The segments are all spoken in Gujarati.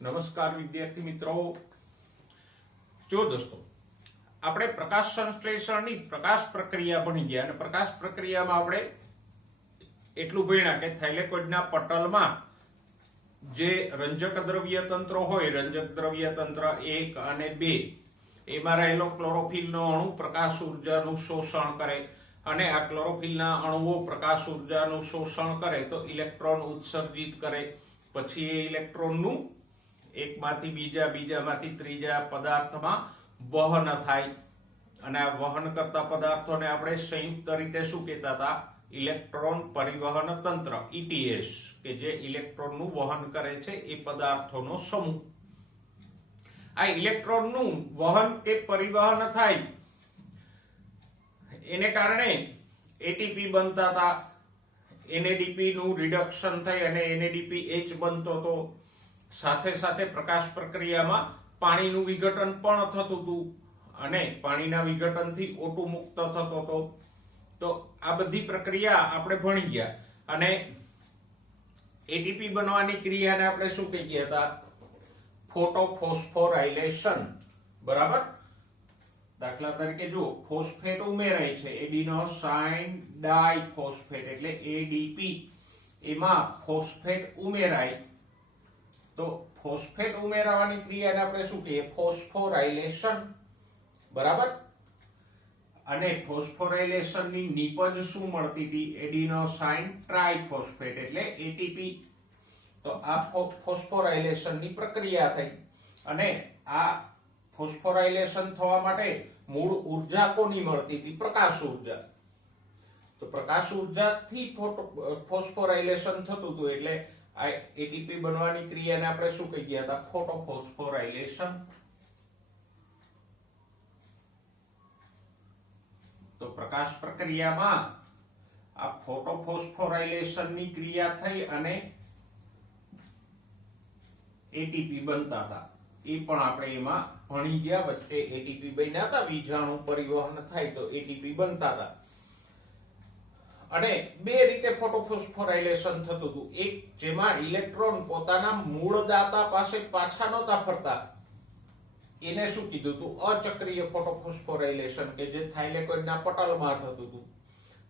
નમસ્કાર વિદ્યાર્થી મિત્રો। જો દોસ્તો, આપણે પ્રકાશ સંશ્લેષણની પ્રકાશ પ્રક્રિયા ભણી ગયા અને પ્રકાશ પ્રક્રિયામાં આપણે એટલું ભણ્યા કે થાઇલેકોઇડના પટલમાં જે રંજક દ્રવ્ય તંત્રો હોય, રંજક દ્રવ્ય તંત્ર 1 અને 2, એમાં રહેલો ક્લોરોફિલનો અણુ પ્રકાશ ઉર્જાનું શોષણ કરે અને આ ક્લોરોફિલના અણુઓ પ્રકાશ ઉર્જાનું શોષણ કરે તો ઇલેક્ટ્રોન ઉત્સર્જિત કરે। પછી એ ઇલેક્ટ્રોનનું એકમાંથી બીજા, બીજામાંથી ત્રીજા પદાર્થમાં વહન થાય અને આ વહન કરતા પદાર્થોને આપણે સંયુક્ત રીતે શું કહેતા હતા? ઇલેક્ટ્રોન પરિવહન તંત્ર, ETS, કે જે ઇલેક્ટ્રોનનું વહન કરે છે એ પદાર્થોનો સમૂહ। આ ઇલેક્ટ્રોનનું વહન કે પરિવહન થાય એને કારણે એટીપી બનતા હતા, NADP નું રિડક્શન થઈ અને NADPH બનતો હતો। સાથે સાથે પ્રકાશ પ્રક્રિયામાં પાણીનું વિઘટન પણ થતું હતું અને પાણીના વિઘટનથી O2 મુક્ત થતો હતો। તો આ બધી પ્રક્રિયા આપણે ભણી ગયા અને એટીપી બનવાની ક્રિયાને આપણે શું કહીએ હતા? ફોટોફોસ્ફોરાયલેશન, બરાબર? દાખલા તરીકે જો ફોસ્ફેટ ઉમેરાય છે, એડિનોસાઇન ડાઇફોસ્ફેટ એટલે ADP, એમાં ફોસ્ફેટ ઉમેરાય તો ફોસ્ફેટ ઉમેરવાની ક્રિયાને આપણે શું કહીએ? ફોસ્ફોરાયલેશન, બરાબર? અને ફોસ્ફોરાયલેશનની નીપજ શું મળતી હતી? એડિનોસાઇન ટ્રાઇફોસ્ફેટ એટલે ATP। તો આ ફોસ્ફોરાયલેશનની પ્રક્રિયા થઈ અને આ ફોસ્ફોરાયલેશન થવા માટે મૂળ ઉર્જા કોની મળતી હતી? પ્રકાશ ઉર્જા। તો પ્રકાશ ઉર્જાથી ફોસ્ફોરાયલેશન થતું હતું એટલે આ એટીપી બનવાની ક્રિયાને આપણે શું કહી ગયા હતા? ફોટોફોસ્ફોરાયલેશન। તો પ્રકાશ પ્રક્રિયામાં આ ફોટોફોસ્ફોરાયલેશનની ક્રિયા થઈ અને એટીપી બનતા હતા, એ પણ આપણે એમાં ભણી ગયા। વચ્ચે એટીપી બન્યા હતા, વીજાણુ પરિવહન થાય તો એટીપી બનતા હતા અને બે રીતે ફોટોફોસ્ફોરાયલેશન થતું હતું। એક જેમાં ઇલેક્ટ્રોન પોતાના મૂળ દાતા પાસે પાછા નહોતા ફરતા, એને શું કીધું હતું? અચક્રીય ફોટોફોસ્ફોરાયલેશન, કે જે થાઇલેકોઇડના પટલમાં થતું હતું।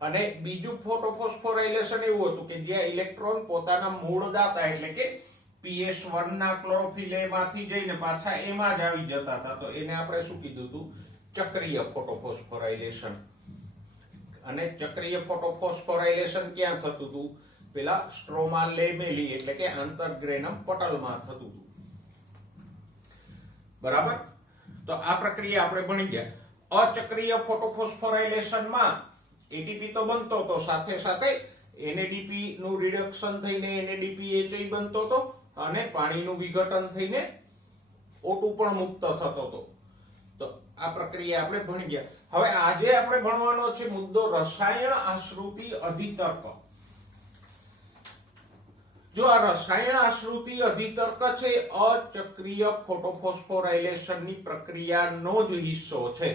અને બીજું ફોટોફોસ્ફોરાયલેશન એવું હતું કે જ્યાં ઇલેક્ટ્રોન પોતાના મૂળ દાતા એટલે કે PS1 ના ક્લોરોફિલમાંથી જઈને પાછા એમાં જ આવી જતા હતા, તો એને આપણે શું કીધું હતું? ચક્રીય ફોટોફોસ્ફોરાયલેશન। અને ચક્રીય ફોટોફોસ્ફોરાયલેશન ક્યાં થતું હતું? પેલા સ્ટ્રોમા લેમેલી એટલે કે આંતરગ્રેનમ પટલમાં થતું હતું, બરાબર? તો આ પ્રક્રિયા આપણે ભણી ગયા। અચક્રીય ફોટોફોસ્ફોરાયલેશનમાં એટીપી તો બનતો હતો, સાથે સાથે NADP નું રિડક્શન થઈને NADPH બનતો હતો અને પાણીનું વિઘટન થઈને O2 પણ મુક્ત થતો હતો। તો આ પ્રક્રિયા આપણે ભણી ગયા। હવે આજે આપણે ભણવાનો છે મુદ્દો રસાયણ આશ્રિત અધિતર્ક। જો આ રસાયણ આશ્રિત અધિતર્ક છે અચક્રીય ફોટોફોસ્ફોરાયલેશનની પ્રક્રિયાનો જ હિસ્સો છે।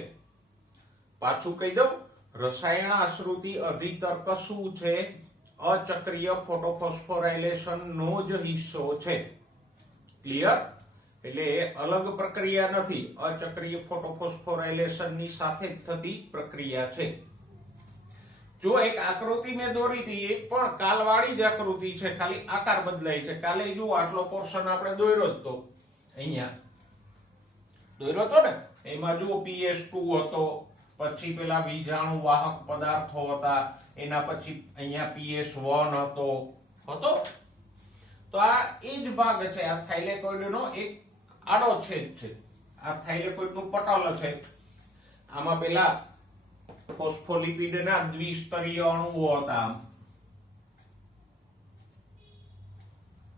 પાછું કહી દઉં, રસાયણ આશ્રિત અધિતર્ક શું છે? અચક્રીય ફોટોફોસ્ફોરાયલેશનનો જ હિસ્સો છે। ક્લિયર? એટલે એ અલગ પ્રક્રિયા નથી, અચક્રીય ફોટોફોસ્ફોરાયલેશનની સાથે જ થતી પ્રક્રિયા છે। જો એક આકૃતિ મેં દોરી હતી, એક પણ કાલવાળી જ આકૃતિ છે, ખાલી આકાર બદલાય છે। કાલે જો આટલો પોર્શન આપણે દોર્યો જ તો અહીંયા દોર્યો હતો ને, એમાં જો PS2 હતો, પછી પેલા વીજાણુ વાહક પદાર્થો હતા, એના પછી અહીંયા PS1 હતો। તો આ એ જ ભાગ છે, આ થાઇલેકોઇડનો એક આડો છેદ છે, આ થાઇલેકોઇડનું પટલ છે। આમાં પેલા ફોસ્ફોલિપિડના દ્વિસ્તરીય અણુઓ હતા,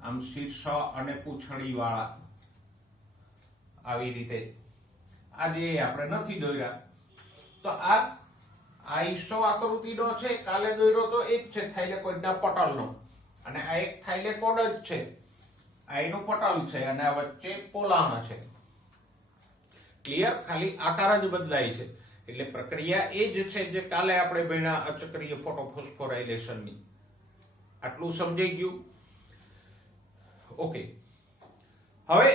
આમ શીર્ષ અને પૂંછડી વાળા, આવી રીતે। આજે આપણે નથી દોર્યા, તો આ આઈસો આકૃતિનો છે, કાલે દોર્યો તો એક છે થાઇલેકોઇડના પટલનો, અને આ એક થાઇલેકોઇડ જ છે, આ એનું પટલ છે અને આ વચ્ચે પોલાણ છે। ક્લિયર? ખાલી આકાર જ બદલાય છે। એટલે પ્રક્રિયા એ જ છે જે કાલે આપણે ભણ્યા અચક્રીય ફોટોફોસ્ફોરાઇલેશનની. આટલું સમજાઈ ગયું? ઓકે. હવે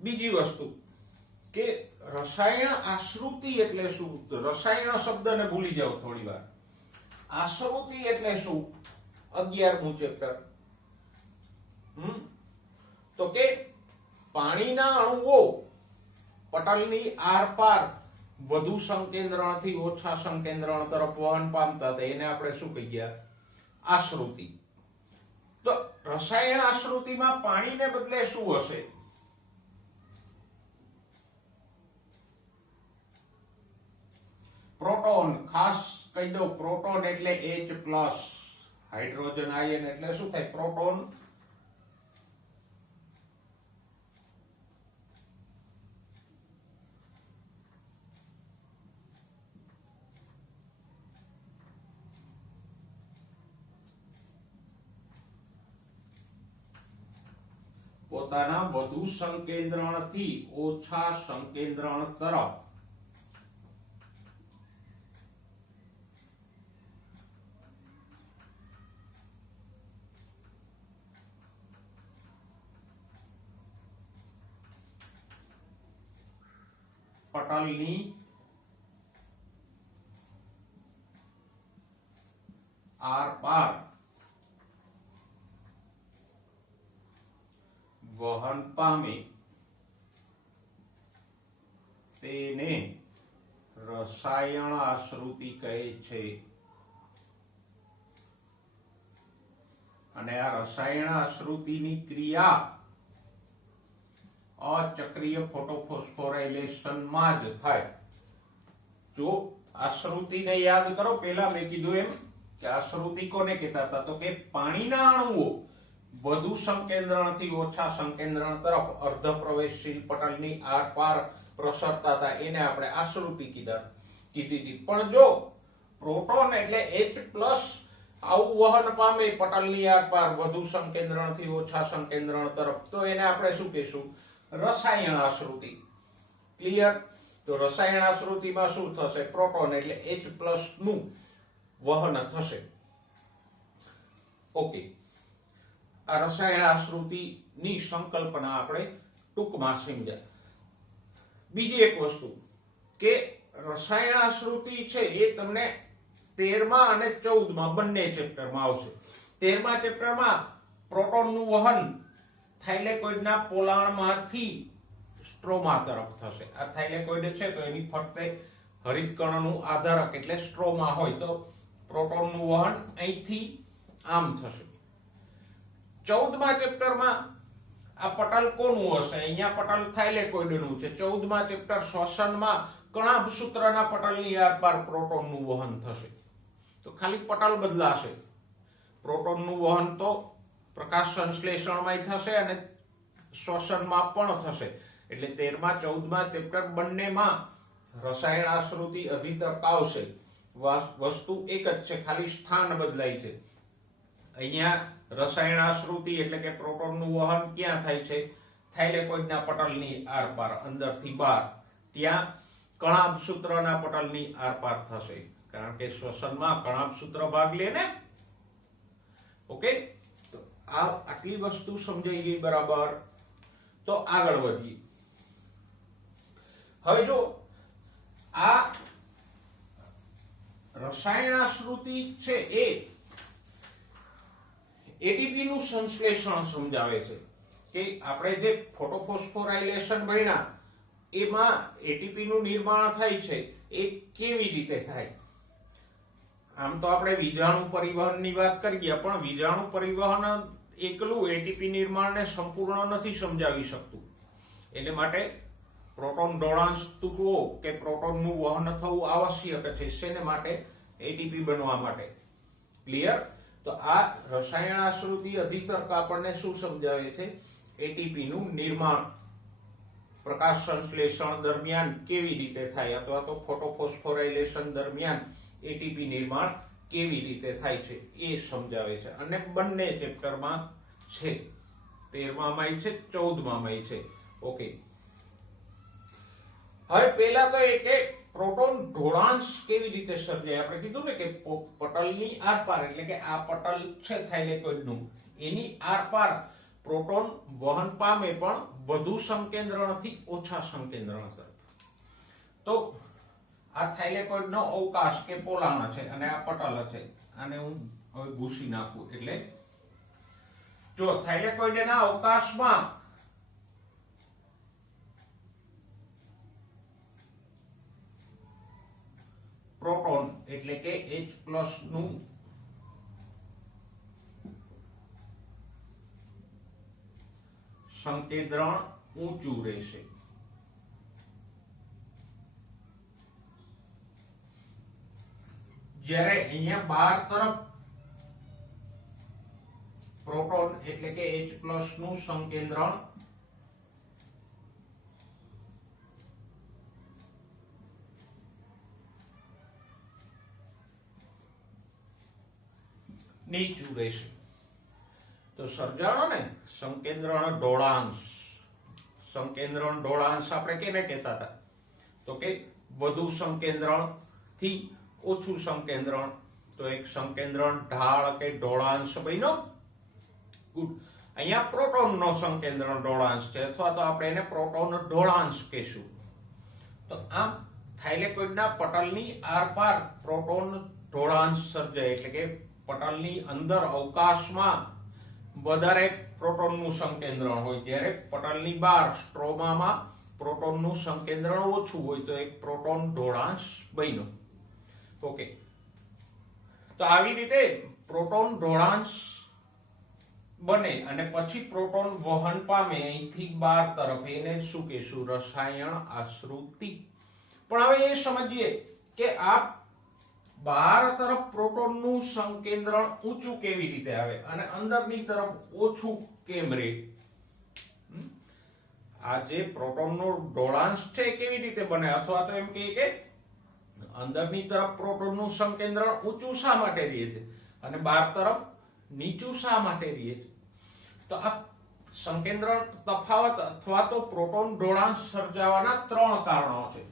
બીજી વસ્તુ કે રસાયણ આશ્રુતિ એટલે શું? રસાયણ શબ્દને ભૂલી જાઓ થોડી વાર. આશ્રુતિ એટલે શું? 11મું ચેપ્ટર. તો કે પાણીના અણુઓ પટલની આરપાર વધુ સંકેન્દ્રણથી ઓછા સંકેન્દ્રણ તરફ વહન પામતા હતા, એને આપણે શું કહીએ? આશ્રુતિ. તો રસાયણ આશ્રુતિમાં પાણીને બદલે શું હશે? પ્રોટોન. ખાસ કહી દો, પ્રોટોન એટલે H+. હાઇડ્રોજન આયન એટલે શું થાય? પ્રોટોન. પોતાના વધુ સંકેન્દ્રણથી ઓછા સંકેન્દ્રણ તરફ પટલની આરપાર વહન પામે તેને રસાયણ આશ્રુતિ કહે છે. અને આ રસાયણ આશ્રુતિની ક્રિયા અચક્રીય ફોટોફોસ્ફોરાઇલેશનમાં જ થાય. જો આશ્રુતિને યાદ કરો, પેલા મેં કીધું એમ કે આશ્રુતિ કોને કહેતા હતા? તો કે પાણીના અણુઓ વધુ સંકેન્દ્રણથી ઓછા સંકેન્દ્રણ તરફ અર્ધ પ્રવેશશીલ પટલની આરપાર પ્રસરતા હતા, એને આપણે આશ્રુતિ કીધી હતી. પણ જો પ્રોટોન એટલે H+ આવું વહન પામે પટલની આરપાર વધુ સંકેન્દ્રણથી ઓછા સંકેન્દ્રણ તરફ, તો એને આપણે શું કહીશું? રસાયણ આશ્રુતિ. ક્લિયર? તો રસાયણ આશ્રુતિમાં શું થશે? પ્રોટોન એટલે H+ નું વહન થશે. ઓકે. આ રસાયણ આશ્રુતિની સંકલ્પના આપણે ટૂંકમાં સમજ્યા. બીજી એક વસ્તુ કે રસાયણ આશ્રુતિ છે એ તમને 13મા અને 14મા બંને ચેપ્ટરમાં આવશે. 13મા ચેપ્ટરમાં પ્રોટોનનું વહન થાઇલેકોઇડના પોલાણમાંથી સ્ટ્રોમા તરફ થશે. આ થાઇલેકોઇડ છે તો એની ફરતે હરિતકણનું આધારક એટલે સ્ટ્રોમા હોય, તો પ્રોટોનનું વહન અહીંથી આમ થશે. 14મા ચેપ્ટરમાં આ પટલ કોનું હશે? અહીંયા પટલ થાઇલેકોઇડનું છે. 14મા ચેપ્ટર શ્વસનમાં કણાભસૂત્રના પટલની આરપાર પ્રોટોનનું વહન થશે. તો ખાલી પટલ બદલાશે. પ્રોટોનનું વહન તો પ્રકાશ સંશ્લેષણમાં થશે અને શ્વસનમાં પણ થશે. એટલે 13મા 14મા ચેપ્ટર બંનેમાં રસાયણ આશ્રુતિ અધિતર્ક આવશે. વસ્તુ એક જ છે, ખાલી સ્થાન બદલાય છે. અહીંયા રસાયણ આશ્રુતિ એટલે કે પ્રોટોનનું વહન ક્યાં થાય છે? થાઇલેકોઇડના પટલની આરપાર, અંદરથી બહાર. ત્યાં કણાભસૂત્રના પટલની આરપાર થશે, કારણ કે શ્વસનમાં કણાભસૂત્ર ભાગ લે ને. ઓકે, તો આ આટલી વસ્તુ સમજાઈ ગઈ બરાબર. તો આગળ વધીએ. હવે જો આ રસાયણ આશ્રુતિ છે એ એટીપી નું સંશ્લેષણ સમજાવે છે. કે આપણે જે ફોટોફોસ્ફોરાઇલેશન ભણ્યા એમાં એટીપી નું નિર્માણ થાય છે એ કેવી રીતે થાય. આમ તો આપણે વિજાણુ પરિવહનની વાત કરી ગયા, પણ વિજાણુ પરિવહન એકલું એટીપી નિર્માણને સંપૂર્ણ નથી સમજાવી શકતું. એને માટે પ્રોટોન ઢોળાંશ તૂટવો કે પ્રોટોનનું વહન થવું આવશ્યક છે. શેને માટે? એટીપી બનવા માટે. ક્લિયર? તો આ રસાયણ આશ્રુતિ અધિતર્ક આપણને શું સમજાવે છે? એટીપી નું નિર્માણ પ્રકાશ સંશ્લેષણ દરમિયાન કેવી રીતે થાય, અથવા તો ફોટોફોસ્ફોરાઇલેશન દરમિયાન એટીપી નિર્માણ કેવી રીતે થાય છે એ સમજાવે છે. અને બંને ચેપ્ટરમાં છે. 13મામાં છે, 14મામાં છે. ઓકે, હવે પેલા તો એ કે પ્રોટોન ઢોળાંશ કેવી રીતે સર્જાય. આપણે કીધું ને કે પટલની આરપાર એટલે કે આ પટલ છે થાઇલેકોઇડનું, એની આરપાર પ્રોટોન વહન પામે પણ વધુ સંકેન્દ્રણથી ઓછા સંકેન્દ્રણ તરફ. તો આ થાઇલેકોઇડનો અવકાશ કે પોલાણ છે અને આ પટલ છે. આને હું હવે ભૂસી નાખું એટલે જો થાઇલેકોઇડના અવકાશમાં પ્રોટોન એટલે કે H+ નું સંકેન્દ્રણ ઊંચું રહેશે. જ્યારે અહીંયા બહાર તરફ પ્રોટોન એટલે કે H+ નું સંકેન્દ્રણ નીચું રહેશે. તો સર્જાણો ને સંકેન્દ્રણ ઢોળાંશ. સંકેન્દ્રણ ઢોળાંશ આપણે કેને કહેતા હતા? તો કે વધુ સંકેન્દ્રણ થી ઓછું સંકેન્દ્રણ. તો એક સંકેન્દ્રણ ઢાળ કે ઢોળાંશ બન્યો. ગુડ. અહીંયા પ્રોટોનનો સંકેન્દ્રણ ઢોળાંશ છે અથવા તો આપણે એને પ્રોટોન ઢોળાંશ કહીશું. તો આમ થાઇલેકોઇડના પટલની આરપાર પ્રોટોન ઢોળાંશ સર્જાય એટલે કે પટલની અંદર અવકાશમાં વધારે પ્રોટોનનું સંકેન્દ્રણ હોય, જ્યારે પટલની બહાર સ્ટ્રોમામાં પ્રોટોનનું સંકેન્દ્રણ ઓછું હોય. તો એક પ્રોટોન ઢોળાંશ બન્યો. ઓકે. તો આવી રીતે પ્રોટોન ઢોળાંશ બને અને પછી પ્રોટોન વહન પામે અહીંથી બહાર તરફ. એને શું કહેશું? રસાયણ આશ્રુતિ. પણ હવે એ સમજીએ કે આ બહાર તરફ પ્રોટોનનું સંકેન્દ્રણ ઊંચું કેવી રીતે આવે અને અંદરની તરફ ઓછું કેમ રહે? આ જે પ્રોટોનનો ઢોળાંશ છે કેવી રીતે બને? અથવા તો એમ કહીએ કે અંદરની તરફ પ્રોટોનનું સંકેન્દ્રણ ઊંચું શા માટે રહે છે અને બહાર તરફ નીચું શા માટે રહે છે? તો આ સંકેન્દ્રણ તફાવત અથવા તો પ્રોટોન ઢોળાંશ સર્જાવાના 3 કારણો છે.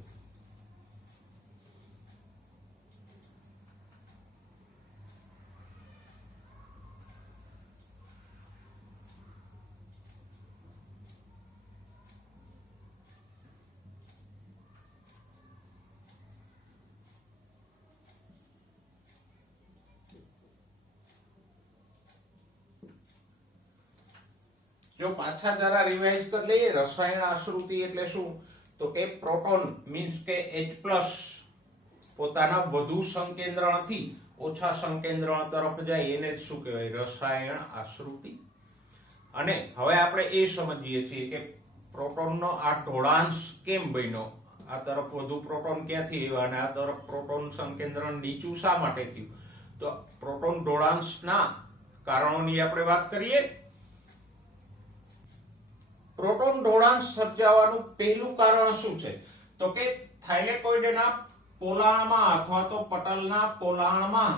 જો પાછા જરા રિવાઇઝ કરી લઈએ, રસાયણ આશ્રુતિ એટલે શું? તો કે પ્રોટોન મીન્સ કે H+ પોતાના વધુ સંકેન્દ્રણથી ઓછા સંકેન્દ્રણ તરફ જાય એને શું કહેવાય? રસાયણ આશ્રુતિ. અને હવે આપણે એ સમજીએ છીએ કે પ્રોટોનનો આ ઢોળાંશ કેમ બન્યો. આ તરફ વધુ પ્રોટોન ક્યાંથી આવ્યા અને આ તરફ પ્રોટોન સંકેન્દ્રણ નીચું શા માટે થયું? તો પ્રોટોન ઢોળાંશના કારણોની આપણે વાત કરીએ. પ્રોટોન ઢોળાંશ સર્જાવાનું પહેલું કારણ શું છે? તો કે થાઇલેકોઇડના પોલાણમાં અથવા તો પટલના પોલાણમાં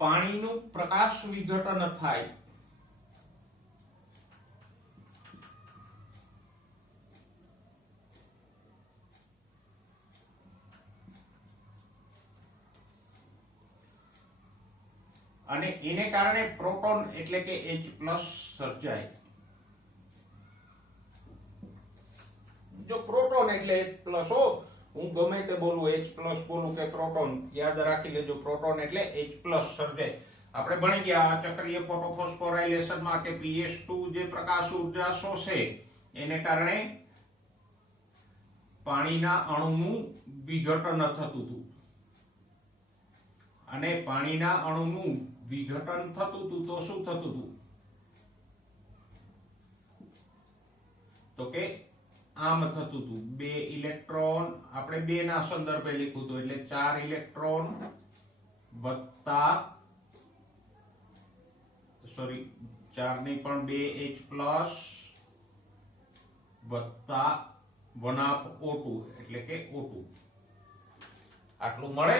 પાણીનું પ્રકાશ વિઘટન થાય. અને એને કારણે પ્રોટોન એટલે કે H+ સર્જાય. જો પ્રોટોન એટલે H+, હું ગમે તે બોલું, H+ બોલું કે પ્રોટોન, યાદ રાખી લેજો પ્રોટોન એટલે H+ સર્જાય. આપણે ભણી ગયા ચક્રીય ફોટોફોસ્ફોરાયલેશનમાં કે PS2 જે પ્રકાશ ઉર્જા શોષે એને કારણે પાણીના અણુનું વિઘટન થતું હતું. અને પાણીના અણુનું વિઘટન થતું હતું તો શું થતું હતું? તો કે આમ થતું હતું. 2 ઇલેક્ટ્રોન, આપણે 2 ના સંદર્ભે લખ્યું હતું એટલે 4 ઇલેક્ટ્રોન વત્તા 4 નહીં પણ 2 H+ વત્તા 1/O2 એટલે કે O2 આટલું મળે।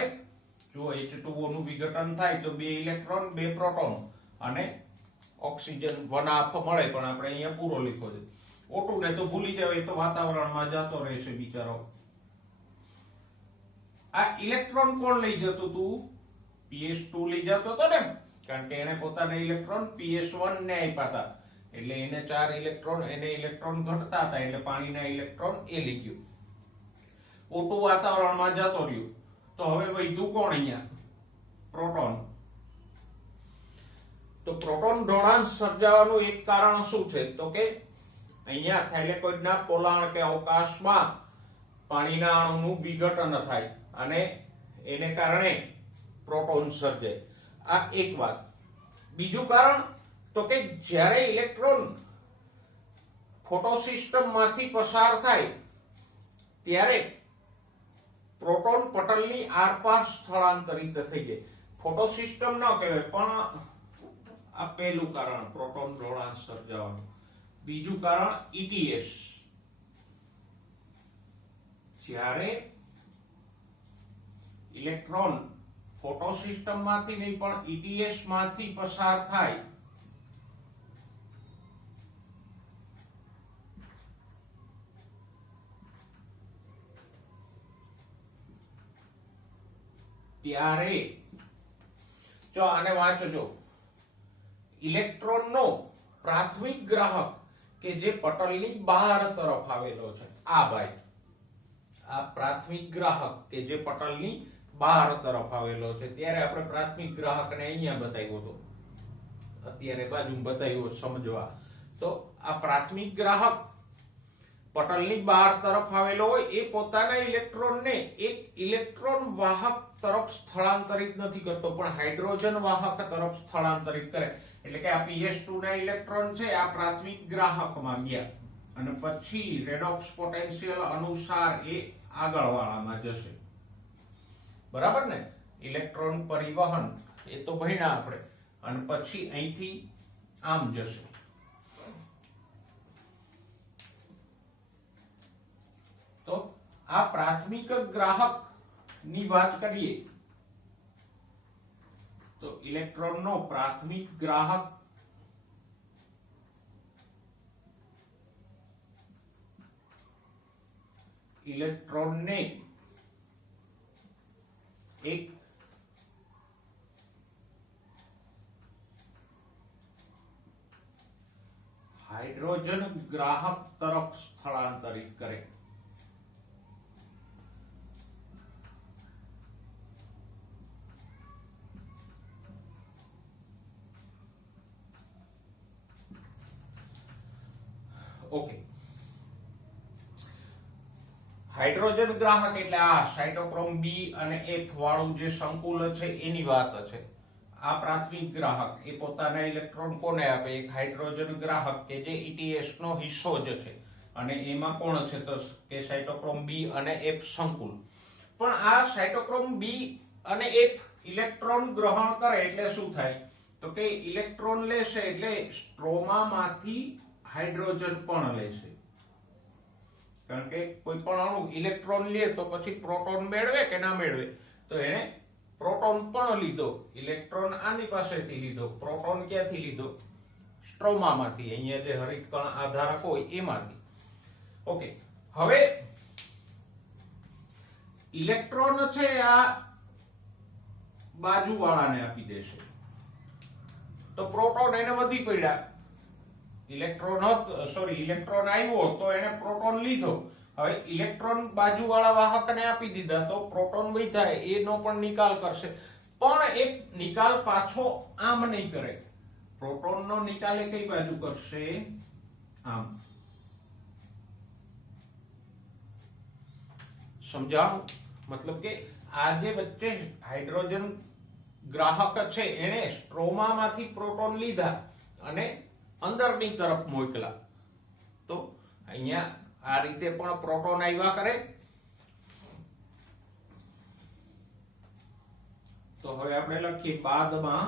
જો H2O નું વિઘટન થાય તો 2 ઇલેક્ટ્રોન 2 પ્રોટોન અને ઓક્સિજન 1/2 મળે, પણ આપણે અહીંયા પૂરો લખ્યો છે। O2 ને તો ભૂલી જાવ, એ તો વાતાવરણમાં જતો રહેશે બિચારો। આ ઇલેક્ટ્રોન કોણ લઈ જતું હતું? PS2 લઈ જતો હતો ને, કારણ કે એને પોતાના ઇલેક્ટ્રોન PS1 ને આપ્યા હતા, એટલે એને 4 ઇલેક્ટ્રોન, એને ઇલેક્ટ્રોન ઘટતા હતા, એટલે પાણીના ઇલેક્ટ્રોન એ લઈ ગયો। O2 વાતાવરણમાં જતો રહ્યો, તો હવે વધ્યું કોણ અહીંયા? પ્રોટોન। તો પ્રોટોન ઢોળાંશ સર્જાવાનું એક કારણ શું છે? તો કે અહીંયા થાઇલેકોઇડના પોલાણ કે અવકાશમાં પાણીના અણુનું વિઘટન થાય અને એને કારણે પ્રોટોન સર્જાય। આ એક વાત। બીજું કારણ તો કે જ્યારે ઇલેક્ટ્રોન ફોટોસિસ્ટમમાંથી પસાર થાય ત્યારે પ્રોટોન પટલની આરપાર સ્થળાંતરિત થઈ જાય। ફોટોસિસ્ટમ ન કહેવાય, પણ આ પહેલું કારણ પ્રોટોન ઢોળાંશ સર્જાવાનું। બીજું કારણ ETS, જ્યારે ઇલેક્ટ્રોન ફોટોસિસ્ટમમાંથી નહીં પણ ETS માંથી પસાર થાય ત્યારે, જો આને વાંચજો, ઇલેક્ટ્રોનનો પ્રાથમિક ગ્રાહક કે જે પટલની બહાર તરફ આવેલો છે, આ ભાઈ, આ પ્રાથમિક ગ્રાહક કે જે પટલની બહાર તરફ આવેલો છે, ત્યારે આપણે પ્રાથમિક ગ્રાહકને અહીંયા બતાવ્યો હતો, અત્યારે બાજુ બતાવ્યો સમજવા। તો આ પ્રાથમિક ગ્રાહક પટલની બહાર તરફ આવેલો હોય એ પોતાના ઇલેક્ટ્રોનને એક ઇલેક્ટ્રોન વાહક તરફ સ્થળાંતરિત નથી કરતો, પણ હાઇડ્રોજન વાહક તરફ સ્થળાંતરિત કરે। એટલે કે આ PS2 ના ઇલેક્ટ્રોન છે આ પ્રાથમિક ગ્રાહકમાં ગયા અને પછી રેડોક્સ પોટેન્શિયલ અનુસાર એ આગળવાળામાં જશે, બરાબર ને? ઇલેક્ટ્રોન પરિવહન એ તો ભણ્યા આપણે, અને પછી અહીંથી આમ જશે। તો આ પ્રાથમિક ગ્રાહક ની વાત કરીએ તો ઇલેક્ટ્રોનનો પ્રાથમિક ગ્રાહક ઇલેક્ટ્રોનને એક હાઇડ્રોજન ગ્રાહક તરફ સ્થળાંતરિત કરે। ઓકે, હાઇડ્રોજન ગ્રાહક એટલે આ સાઇટોક્રોમ બી અને એફ વાળું જે સંકુલ છે એની વાત છે। આ પ્રાથમિક ગ્રાહક એ પોતાના ઇલેક્ટ્રોન કોને આપે? એક હાઇડ્રોજન ગ્રાહક કે જે ETS નો હિસ્સો જ છે, અને એમાં કોણ છે? તો કે સાઇટોક્રોમ બી અને એફ સંકુલ। પણ આ સાઇટોક્રોમ બી અને એફ ઇલેક્ટ્રોન ગ્રહણ કરે એટલે શું થાય? તો કે ઇલેક્ટ્રોન લેશે એટલે સ્ટ્રોમામાંથી હાઇડ્રોજન પણ લેશે, કારણ કે કોઈ પણ અણુ ઇલેક્ટ્રોન લે તો પછી પ્રોટોન મેળવે કે ના મેળવે? તો એને પ્રોટોન પણ લીધો, ઇલેક્ટ્રોન આની પાસેથી લીધો, પ્રોટોન ક્યાંથી લીધો? સ્ટ્રોમામાંથી, અહીંયા જે હરિતકણ આધારક હોય એમાંથી। ઓકે, હવે ઇલેક્ટ્રોન છે આ બાજુવાળાને આપી દેશે, તો પ્રોટોન એને વધી પડ્યા। ઇલેક્ટ્રોન આવ્યો તો એને પ્રોટોન લીધો, હવે ઇલેક્ટ્રોન બાજુવાળા વાહકને આપી દીધા તો પ્રોટોન વધ્યા, એનો પણ નિકાલ કરશે, પણ એ નિકાલ પાછો આમ નહીં કરે। પ્રોટોનનો નિકાલ એ કઈ બાજુ કરશે? આમ। સમજાણું? મતલબ કે આ જે વચ્ચે હાઇડ્રોજન ગ્રાહક છે એને સ્ટ્રોમામાંથી પ્રોટોન લીધા અને અંદરની તરફ મોકલા, તો અહીંયા આ રીતે પણ પ્રોટોન આવ્યા કરે। તો હવે આપણે લખીએ બાદમાં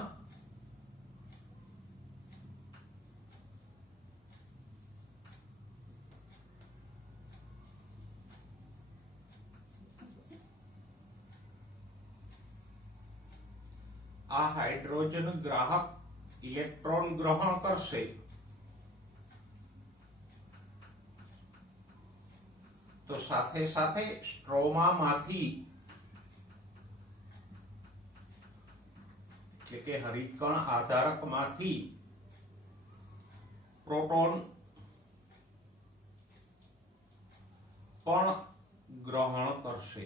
આ હાઇડ્રોજન ગ્રાહક ઇલેક્ટ્રોન ગ્રહણ કરશે તો સાથે સાથે સ્ટ્રોમામાંથી એટલે કે હરિતકણ આધારકમાંથી પ્રોટોન પણ ગ્રહણ કરશે.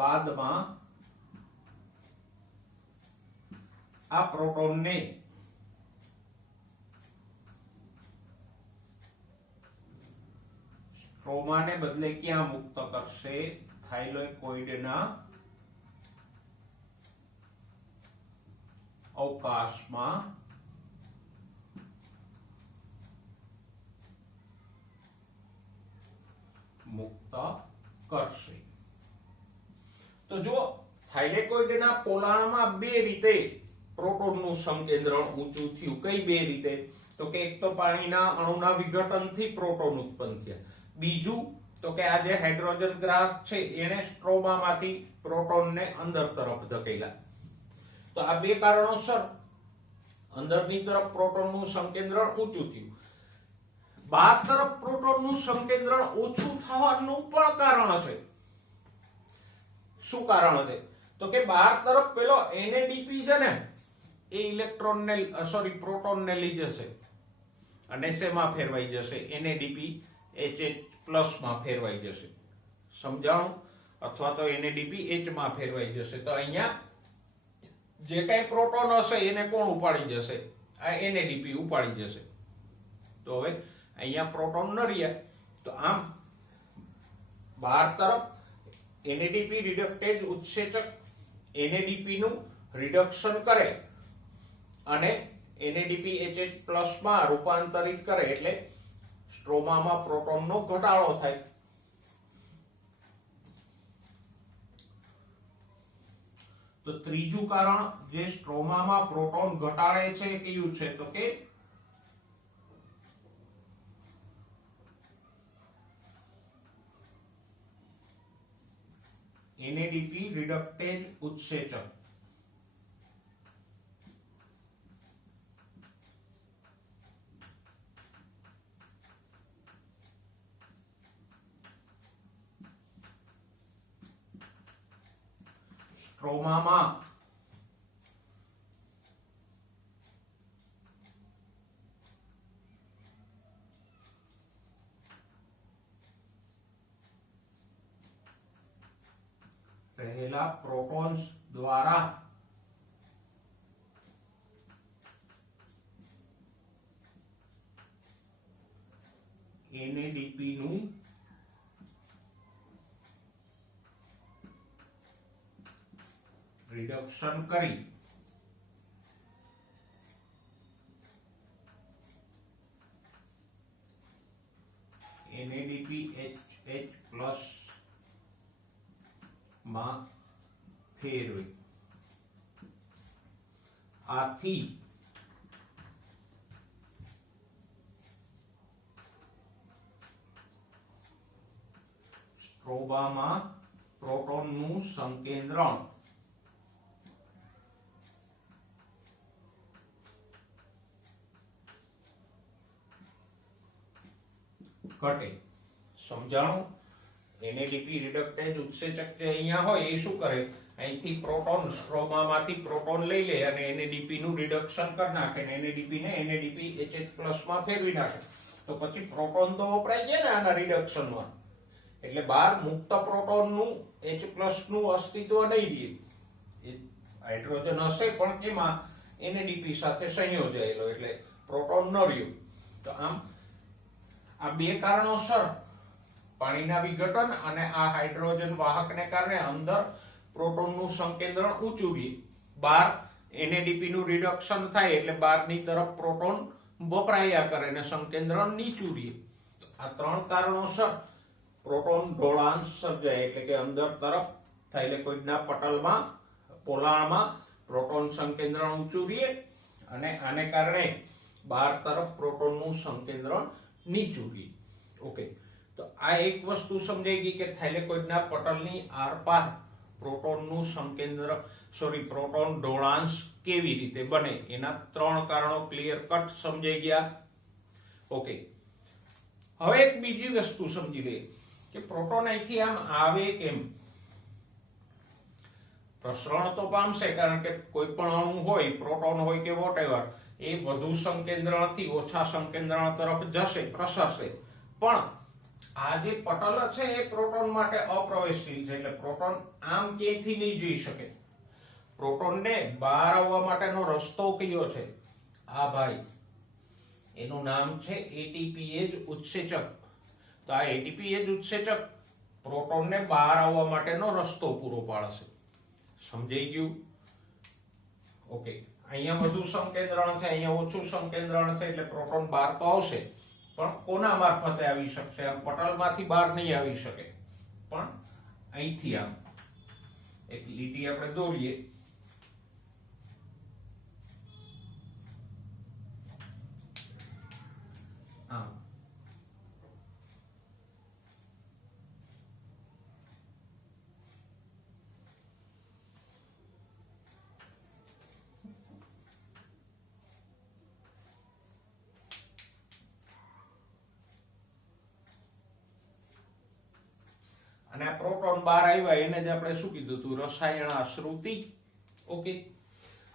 બાદમાં આ પ્રોટોનને સ્ટ્રોમાને બદલે ક્યાં મુક્ત કરશે? થાઇલેકોઇડના અવકાશમાં મુક્ત કરશે. તો જો થાઇલેકોઇડના પોલાણમાં બે રીતે પ્રોટોનનું સંકેન્દ્રણ ઊંચું થયું. કઈ બે રીતે? તો કે એક તો પાણીના અણુના વિઘટનથી પ્રોટોન ઉત્પન્ન થયા. બીજું તો કે આ જે હાઇડ્રોજન ગ્રાહક છે એને સ્ટ્રોમામાંથી પ્રોટોનને અંદર તરફ ધકેલા. તો આ બે કારણોસર અંદરની તરફ પ્રોટોનનું સંકેન્દ્રણ ઊંચું થયું. બહાર તરફ પ્રોટોનનું સંકેન્દ્રણ ઓછું થવાનું પણ કારણ છે. શું કારણ છે? તો કે બહાર તરફ પેલો NADP છે ને એ ઇલેક્ટ્રોનને પ્રોટોનને લઈ જશે અને શેમાં ફેરવાઈ જશે? NADP HH+ માં ફેરવાઈ જશે. સમજાણું? અથવા તો NADP H માં ફેરવાઈ જશે. તો અહીંયા જે કઈ પ્રોટોન હશે એને કોણ ઉપાડી જશે? આ NADP ઉપાડી જશે. તો હવે અહીંયા પ્રોટોન ન રહ્યા. તો આમ બહાર તરફ NADP રિડક્ટેજ ઉત્સેચક NADP નું રિડક્શન કરે અને NADP HH+ માં રૂપાંતરિત કરે એટલે સ્ટ્રોમામાં પ્રોટોનનો ઘટાડો થાય. તો ત્રીજું કારણ જે સ્ટ્રોમામાં પ્રોટોન ઘટાડે છે કયું છે? તો કે NADP રિડક્ટેજ ઉત્સેચક. સ્ટ્રોમામાં રહેલા પ્રોટોન્સ દ્વારા NADP નું રિડક્શન કરી NADP HH+ માં ફેરવે. આથી સ્ટ્રોમામાં પ્રોટોનનું સંકેન્દ્રણ ઘટે. સમજાણું? NADP રિડક્ટેજ ઉત્સેચક જે અહીંયા હોય એ શું કરે? અહીંથી પ્રોટોન સ્ટ્રોમામાંથી પ્રોટોન લઈ લે અને NADP નું રિડક્શન કરી નાખે. NADP ને NADP HH+ માં ફેરવી નાખે. તો પછી પ્રોટોન તો વપરાય છે ને આના રિડક્શનમાં. એટલે બહાર મુક્ત પ્રોટોનનું H+ નું અસ્તિત્વ નહીં રહે. હાઇડ્રોજન હશે પણ એમાં NADP સાથે સંયોજાયેલો એટલે પ્રોટોન ન રહ્યો. તો આમ આ બે કારણોસર પાણીના વિઘટન અને આ હાઇડ્રોજન વાહકને કારણે અંદર પ્રોટોનનું સંકેન્દ્રણ ઊંચું રહે. બહાર NADP નું રિડક્શન થાય એટલે બહારની તરફ પ્રોટોન વપરાયા કરે અને સંકેન્દ્રણ નીચું રહે. આ ત્રણ કારણોસર પ્રોટોન ઢોળાંશ સર્જાય એટલે કે અંદર તરફ થાઇલેકોઇડના પટલમાં પોલાણમાં પ્રોટોન સંકેન્દ્રણ ઊંચું રહે અને આને કારણે બહાર તરફ પ્રોટોનનું સંકેન્દ્રણ નીચું રહે. ઓકે, તો તો આ એક વસ્તુ સમજાઈ ગઈ કે થાઇલેકોઇડના પટલની આરપાર પ્રોટોનનું સંકેન્દ્ર પ્રોટોન ઢોળાંશ કેવી રીતે બને એના 3 કારણો ક્લિયર કટ સમજાઈ ગયા. ઓકે, હવે એક બીજી વસ્તુ સમજી લઈએ કે પ્રોટોન અહીંથી આમ આવે કેમ. પ્રસરણ તો પામશે કારણ કે કોઈ પણ અણુ હોય, પ્રોટોન હોય કે વોટએવર, એ વધુ સંકેન્દ્રણથી ઓછા સંકેન્દ્રણ તરફ જશે, પ્રસરશે. પણ આ જે પટલ છે એ પ્રોટોન માટે અપ્રવેશશીલ છે, એટલે પ્રોટોન આમ ક્યાંયથી નહીં જઈ શકે. પ્રોટોનને બહાર આવવા માટેનો રસ્તો કયો છે? આ ભાઈ, એનું નામ છે એટીપીએજ ઉત્સેચક. તો આ એટીપીએજ ઉત્સેચક પ્રોટોનને બહાર આવવા માટેનો રસ્તો પૂરો પાડશે. સમજાઈ ગયું? ઓકે, અહીંયા વધુ સંકેન્દ્રણ છે, અહીંયા ઓછું સંકેન્દ્રણ છે, એટલે પ્રોટોન બહાર તો આવશે, પણ કોના મારફતે આવી શકશે? આમ પટલમાંથી બહાર નહીં આવી શકે, પણ અહીંથી આમ એક લીટી આપણે દોરીએ. આમ અને આ પ્રોટોન બહાર આવ્યા એને જ આપણે શું કીધું હતું? રસાયણ આશ્રુતિ. ઓકે,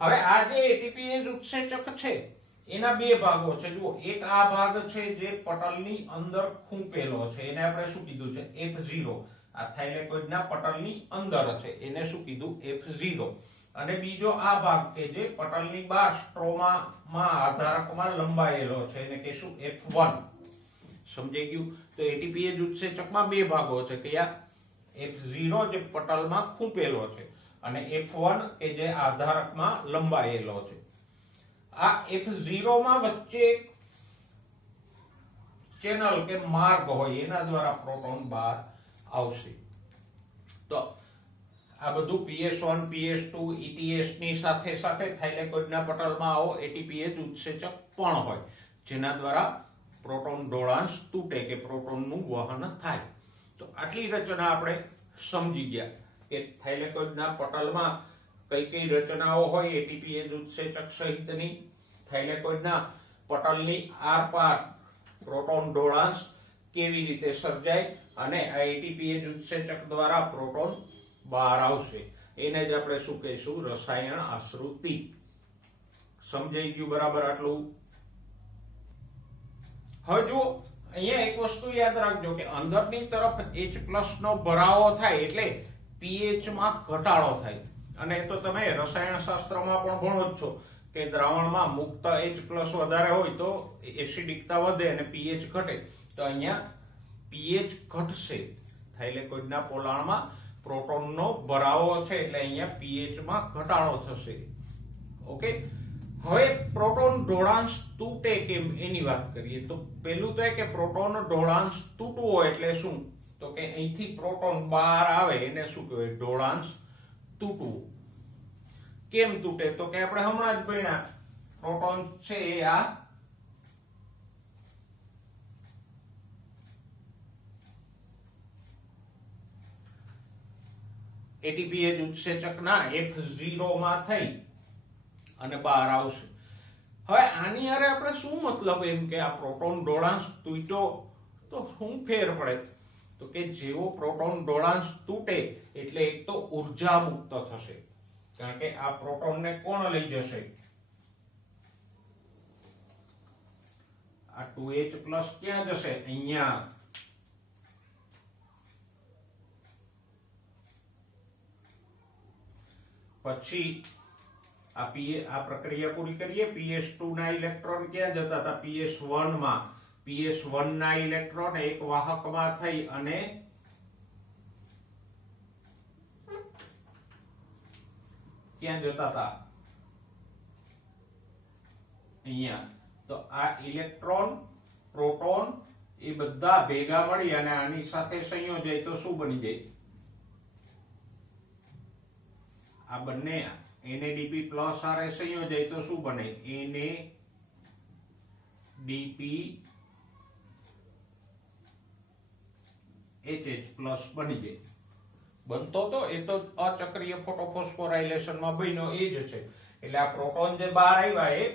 હવે આ જે એટીપીએજ ઉત્સેચક છે એના બે ભાગો છે. જુઓ, એક આ ભાગ છે જે પટલની અંદર ખૂંપેલો છે, એને આપણે શું કીધું છે? F0. આ થાઇલેકોઇડના પટલની અંદર છે, એને શું કીધું? F0. અને બીજો આ ભાગ કે જે પટલની બહાર સ્ટ્રોમામાં આધારકમાં લંબાયેલો છે, એને કહીશું F1. સમજાઈ ગયું? તો એટીપીએજ ઉત્સેચકમાં બે ભાગો છે. કયા? F0 જે પટલમાં ખૂંપેલો છે, અને F1 કે જે આધારકમાં લંબાયેલો છે. આ F0 માં વચ્ચે ચેનલ કે માર્ગ હોય, એના દ્વારા પ્રોટોન બહાર આવશે. તો આ બધું PS1, PS2, ETS ની સાથે સાથે થાઇલેકોઇડના પટલમાં આવો એટીપીએજ ઉત્સેચક પણ હોય, જેના દ્વારા પ્રોટોન ઢોળાંશ તૂટે કે પ્રોટોનનું વહન થાય. તો આટલી રચના આપણે સમજી ગયા કે થાઇલેકોઇડના પટલમાં કઈ કઈ રચનાઓ હોય એટીપીએજ ઉત્સેચક સહિતની. થાઇલેકોઇડના પટલની આરપાર પ્રોટોન ઢોળાંશ કેવી રીતે સર્જાય અને આ એટીપીએજ ઉત્સેચક દ્વારા પ્રોટોન બહાર આવશે, એને જ આપણે શું કહીશું? રસાયણ આશ્રુતિ. સમજાઈ ગયું બરાબર આટલું? હવે જુઓ, અહીંયા એક વસ્તુ યાદ રાખજો કે અંદરની તરફ H+ નો ભરાવો થાય એટલે pH માં ઘટાડો થાય. અને તો તમે રસાયણશાસ્ત્રમાં પણ ભણો જ છો કે દ્રાવણમાં મુક્ત H+ વધારે હોય તો એસિડિકતા વધે અને pH ઘટે. તો અહીંયા pH ઘટશે. થાઇલેકોઇડના પોલાણમાં પ્રોટોનનો ભરાવો છે એટલે અહીંયા pH માં ઘટાડો થશે. ઓકે, હવે પ્રોટોન ઢોળાંશ તૂટે કેમ એની વાત કરીએ. તો પેલું તો એ કે પ્રોટોન ઢોળાંશ તૂટવો એટલે શું? તો કે અહીંથી પ્રોટોન બહાર આવે એને શું કહેવાય? ઢોળાંશ તૂટવું. કેમ તૂટે? તો કે આપણે હમણાં જ ભણ્યા, પ્રોટોન છે એ આ એટીપીએજ ઉત્સેચકના F0 માં થઈ અને બહાર આવશે. હવે આની હારે આપણે શું મતલબ એમ કે આ પ્રોટોન ઢોળાંશ તૂટ્યો તો શું ફેર પડે? તો કે જેવો પ્રોટોન ઢોળાંશ તૂટે એટલે એક તો ઉર્જા મુક્ત થશે, કારણ કે આ પ્રોટોનને કોણ લઈ જશે? આ 2H+ ક્યાં જશે? અહીંયા. પછી આ પ્રક્રિયા પૂરી કરીએ. PS2 ના ઇલેક્ટ્રોન ક્યાં જતા હતા? PS1 માં. PS1 ના ઇલેક્ટ્રોન એક વાહકમાં થઈ અને ક્યાં જતા હતા? અહીંયા. તો આ ઇલેક્ટ્રોન, પ્રોટોન એ બધા ભેગા મળી અને આની સાથે સંયોજાય તો શું બની જાય? આ બંને NADP+ હારે સંયોજાય તો શું બને? NADP HH+ બની જાય. બનતો તો એ તો અચક્રીય ફોટોફોસ્ફોરાયલેશનમાં બન્યો એ જ છે. એટલે આ પ્રોટોન જે બહાર આવ્યા એ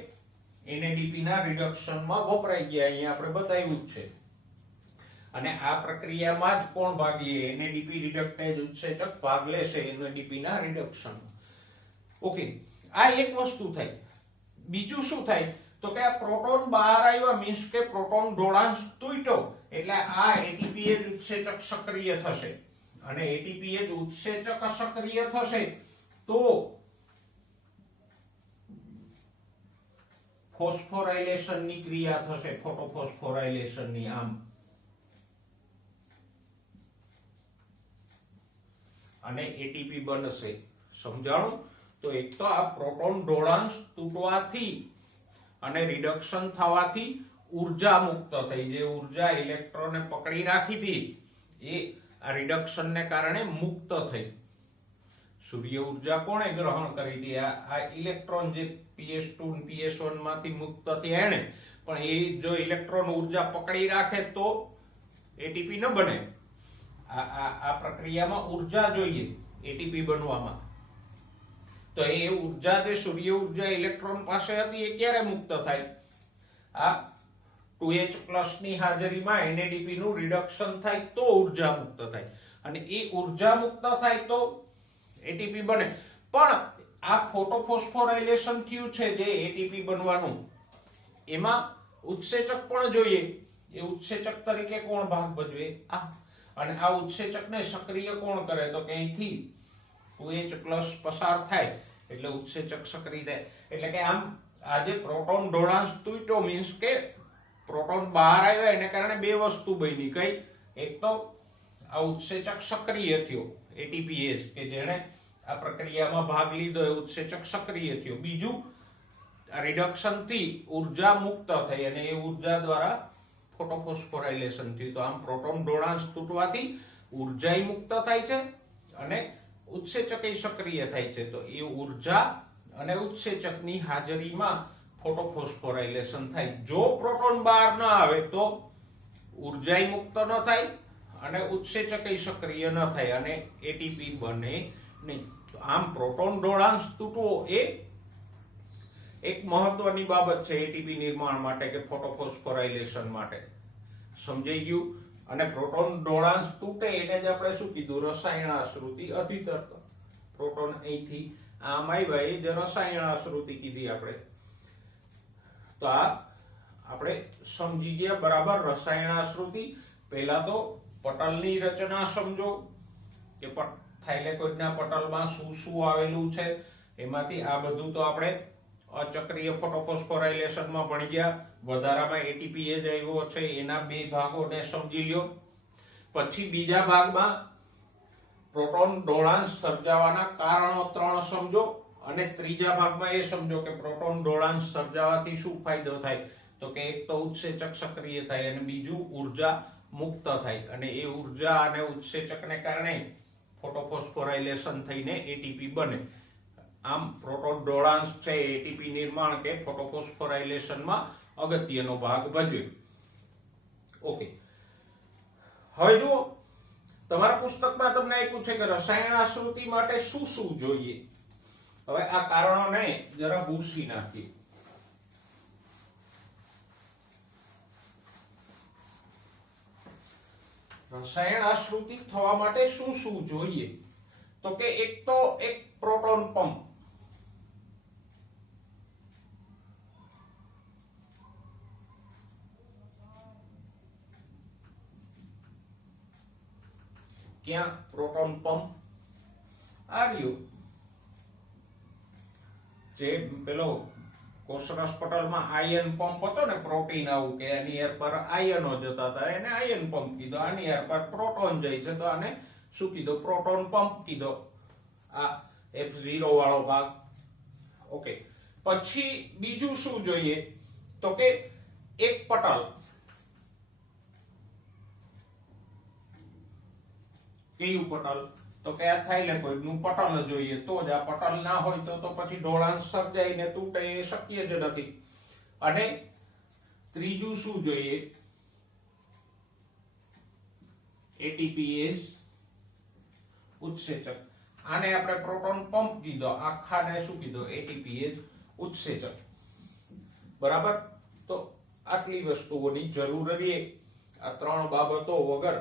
NADP ના રિડક્શનમાં વપરાઈ ગયા, અહીંયા આપણે બતાવ્યું જ છે. અને આ પ્રક્રિયામાં જ કોણ ભાગ લે? NADP રિડક્ટેજ ઉત્સેચક ભાગ લેશે NADP ના રિડક્શનમાં. ઓકે, આ એક વસ્તુ થઈ. બીજું શું થાય તો કે આ પ્રોટોન બહાર આવ્યા મીન્સ કે પ્રોટોન ઢોળાંશ તૂટ્યો એટલે આ ATPase ઉત્સેચક સક્રિય થશે. અને ATPase ઉત્સેચક સક્રિય થશે તો ફોસ્ફોરાયલેશનની ક્રિયા થશે, ફોટોફોસ્ફોરાયલેશનની. આમ અને ATP બનશે. સમજાણું? તો એક તો આ પ્રોટોન ઢોળાંશ તૂટવાથી અને રિડક્શન થવાથી ઉર્જા મુક્ત થઈ. જે ઉર્જા ઇલેક્ટ્રોને પકડી રાખી હતી એ આ રિડક્શનને કારણે મુક્ત થઈ. સૂર્ય ઉર્જા કોણે ગ્રહણ કરી હતી? આ ઇલેક્ટ્રોન જે PS2 અને PS1 માંથી મુક્ત થયા એને. પણ એ જો ઇલેક્ટ્રોન ઉર્જા પકડી રાખે તો ATP ન બને. આ પ્રક્રિયામાં ઉર્જા જોઈએ ATP બનવામાં. તો એ ઉર્જા જે સૂર્ય ઉર્જા ઇલેક્ટ્રોન પાસે હતી એ ક્યારે મુક્ત થાય? આ 2H+ ની હાજરીમાં NADP નું રિડક્શન થાય તો ઉર્જા મુક્ત થાય. અને એ ઉર્જા મુક્ત થાય તો ATP બને. પણ આ ફોટોફોસ્ફોરાયલેશન થયું છે જે ATP બનવાનું, એમાં ઉત્સેચક પણ જોઈએ. એ ઉત્સેચક તરીકે કોણ ભાગ ભજવે? આ. અને આ ઉત્સેચકને સક્રિય કોણ કરે? તો કે અહીંથી 2H+ પસાર થાય એટલે ઉત્સેચક સક્રિય થાય. એટલે કે આમ આ જે પ્રોટોન ઢોળાંશ તૂટ્યો મીન્સ કે પ્રોટોન બહાર આવ્યા એને કારણે બે વસ્તુ બની. કઈ? એક તો આ ઉત્સેચક સક્રિય થયો ATPase કે જેણે આ પ્રક્રિયામાં ભાગ લીધો એ ઉત્સેચક સક્રિય થયો. બીજું આ રિડક્શન થી ઉર્જા મુક્ત થઈ અને એ ઉર્જા દ્વારા ફોટોફોસ્ફોરાયલેશન થયું. તો આમ પ્રોટોન ઢોળાંશ તૂટવાથી ઉર્જા મુક્ત થાય છે અને ઉત્સેચક સક્રિય થાય છે. તો એ ઉર્જા અને ઉત્સેચકની હાજરીમાં ફોટોફોસ્ફોરાયલેશન થાય. જો પ્રોટોન બહાર ન આવે તો ઉર્જા મુક્ત ન થાય અને ઉત્સેચક સક્રિય ન થાય અને ATP બને નહીં. આમ પ્રોટોન ઢોળાંશ તૂટવો એ એક મહત્વની બાબત છે ATP નિર્માણ માટે કે ફોટોફોસ્ફોરાયલેશન માટે. સમજાઈ ગયું? અને પ્રોટોન ઢોળાંશ તૂટે એને જ આપણે શું કીધું? રસાયણાશ્રુતિ અધિતર્ક. પ્રોટોન અહીંથી આમ આવ્યા એ જ રસાયણાશ્રુતિ કીધી આપણે. તો આ આપણે સમજી ગયા બરાબર રસાયણાશ્રુતિ. પહેલા તો પટલની રચના સમજો કે થાઇલેકોઇડના પટલમાં શું શું આવેલું છે. એમાંથી આ બધું તો આપણે અચક્રીય ફોટોફોસ્ફોરાયલેશનમાં ભણી ગયા. વધારામાં ATPase આવ્યો છે એના બે ભાગોને સમજી લ્યો. પછી બીજા ભાગમાં પ્રોટોન ઢોળાંશ સર્જાવાના કારણો 3 સમજો અને ત્રીજા ભાગમાં એ સમજો કે પ્રોટોન ઢોળાંશ સર્જાવાથી શું ફાયદો થાય. તો કે એક તો ઉત્સેચક સક્રિય થાય અને બીજું ઉર્જા મુક્ત થાય. અને એ ઉર્જા અને ઉત્સેચકને કારણે ફોટોફોસ્ફોરાયલેશન થઈને ATP બને. આમ પ્રોટોન ઢોળાંશ છે ATP નિર્માણ કે ફોટોફોસ્ફોરાયલેશનમાં અગત્યનો ભાગ ભજવે. ઓકે, હવે જુઓ તમારા પુસ્તકમાં તમને આપ્યું છે કે રસાયણાશ્રુતિ માટે શું શું જોઈએ. હવે આ કારણોને જરા ભૂસી નાખીએ. રસાયણાશ્રુતિ થવા માટે શું શું જોઈએ? તો કે એક તો એક પ્રોટોન પંપ. ક્યાં? પ્રોટોન પંપ આવ્યો જે પેલો કોષરસ પટલમાં આયન પંપ હતો ને, પ્રોટીન આવું કે આની એર પર આયનો જતા હતા એને આયન પંપ કીધો. આની એર પર પ્રોટોન જાય છે તો આને શું કીધો? પ્રોટોન પંપ કીધો. આ F0 વાળો ભાગ. ઓકે, પછી બીજું શું જોઈએ? તો કે એક પટલ. કયું પટલ? તો કે આ થાઇલેકોઇડ નું પટલ જોઈએ. તો જ આ પટલ ના હોય તો પછી ઢોળાંશ સર્જાય ને તૂટે એ શક્ય જ નથી. અને ત્રીજું શું જોઈએ? એટીપીએઝ ઉત્સેચક. આને આપણે પ્રોટોન પંપ કીધો, આખાને શું કીધો? એટીપીએઝ ઉત્સેચક. બરાબર. તો આટલી વસ્તુઓની જરૂર રહે. આ ત્રણ બાબતો વગર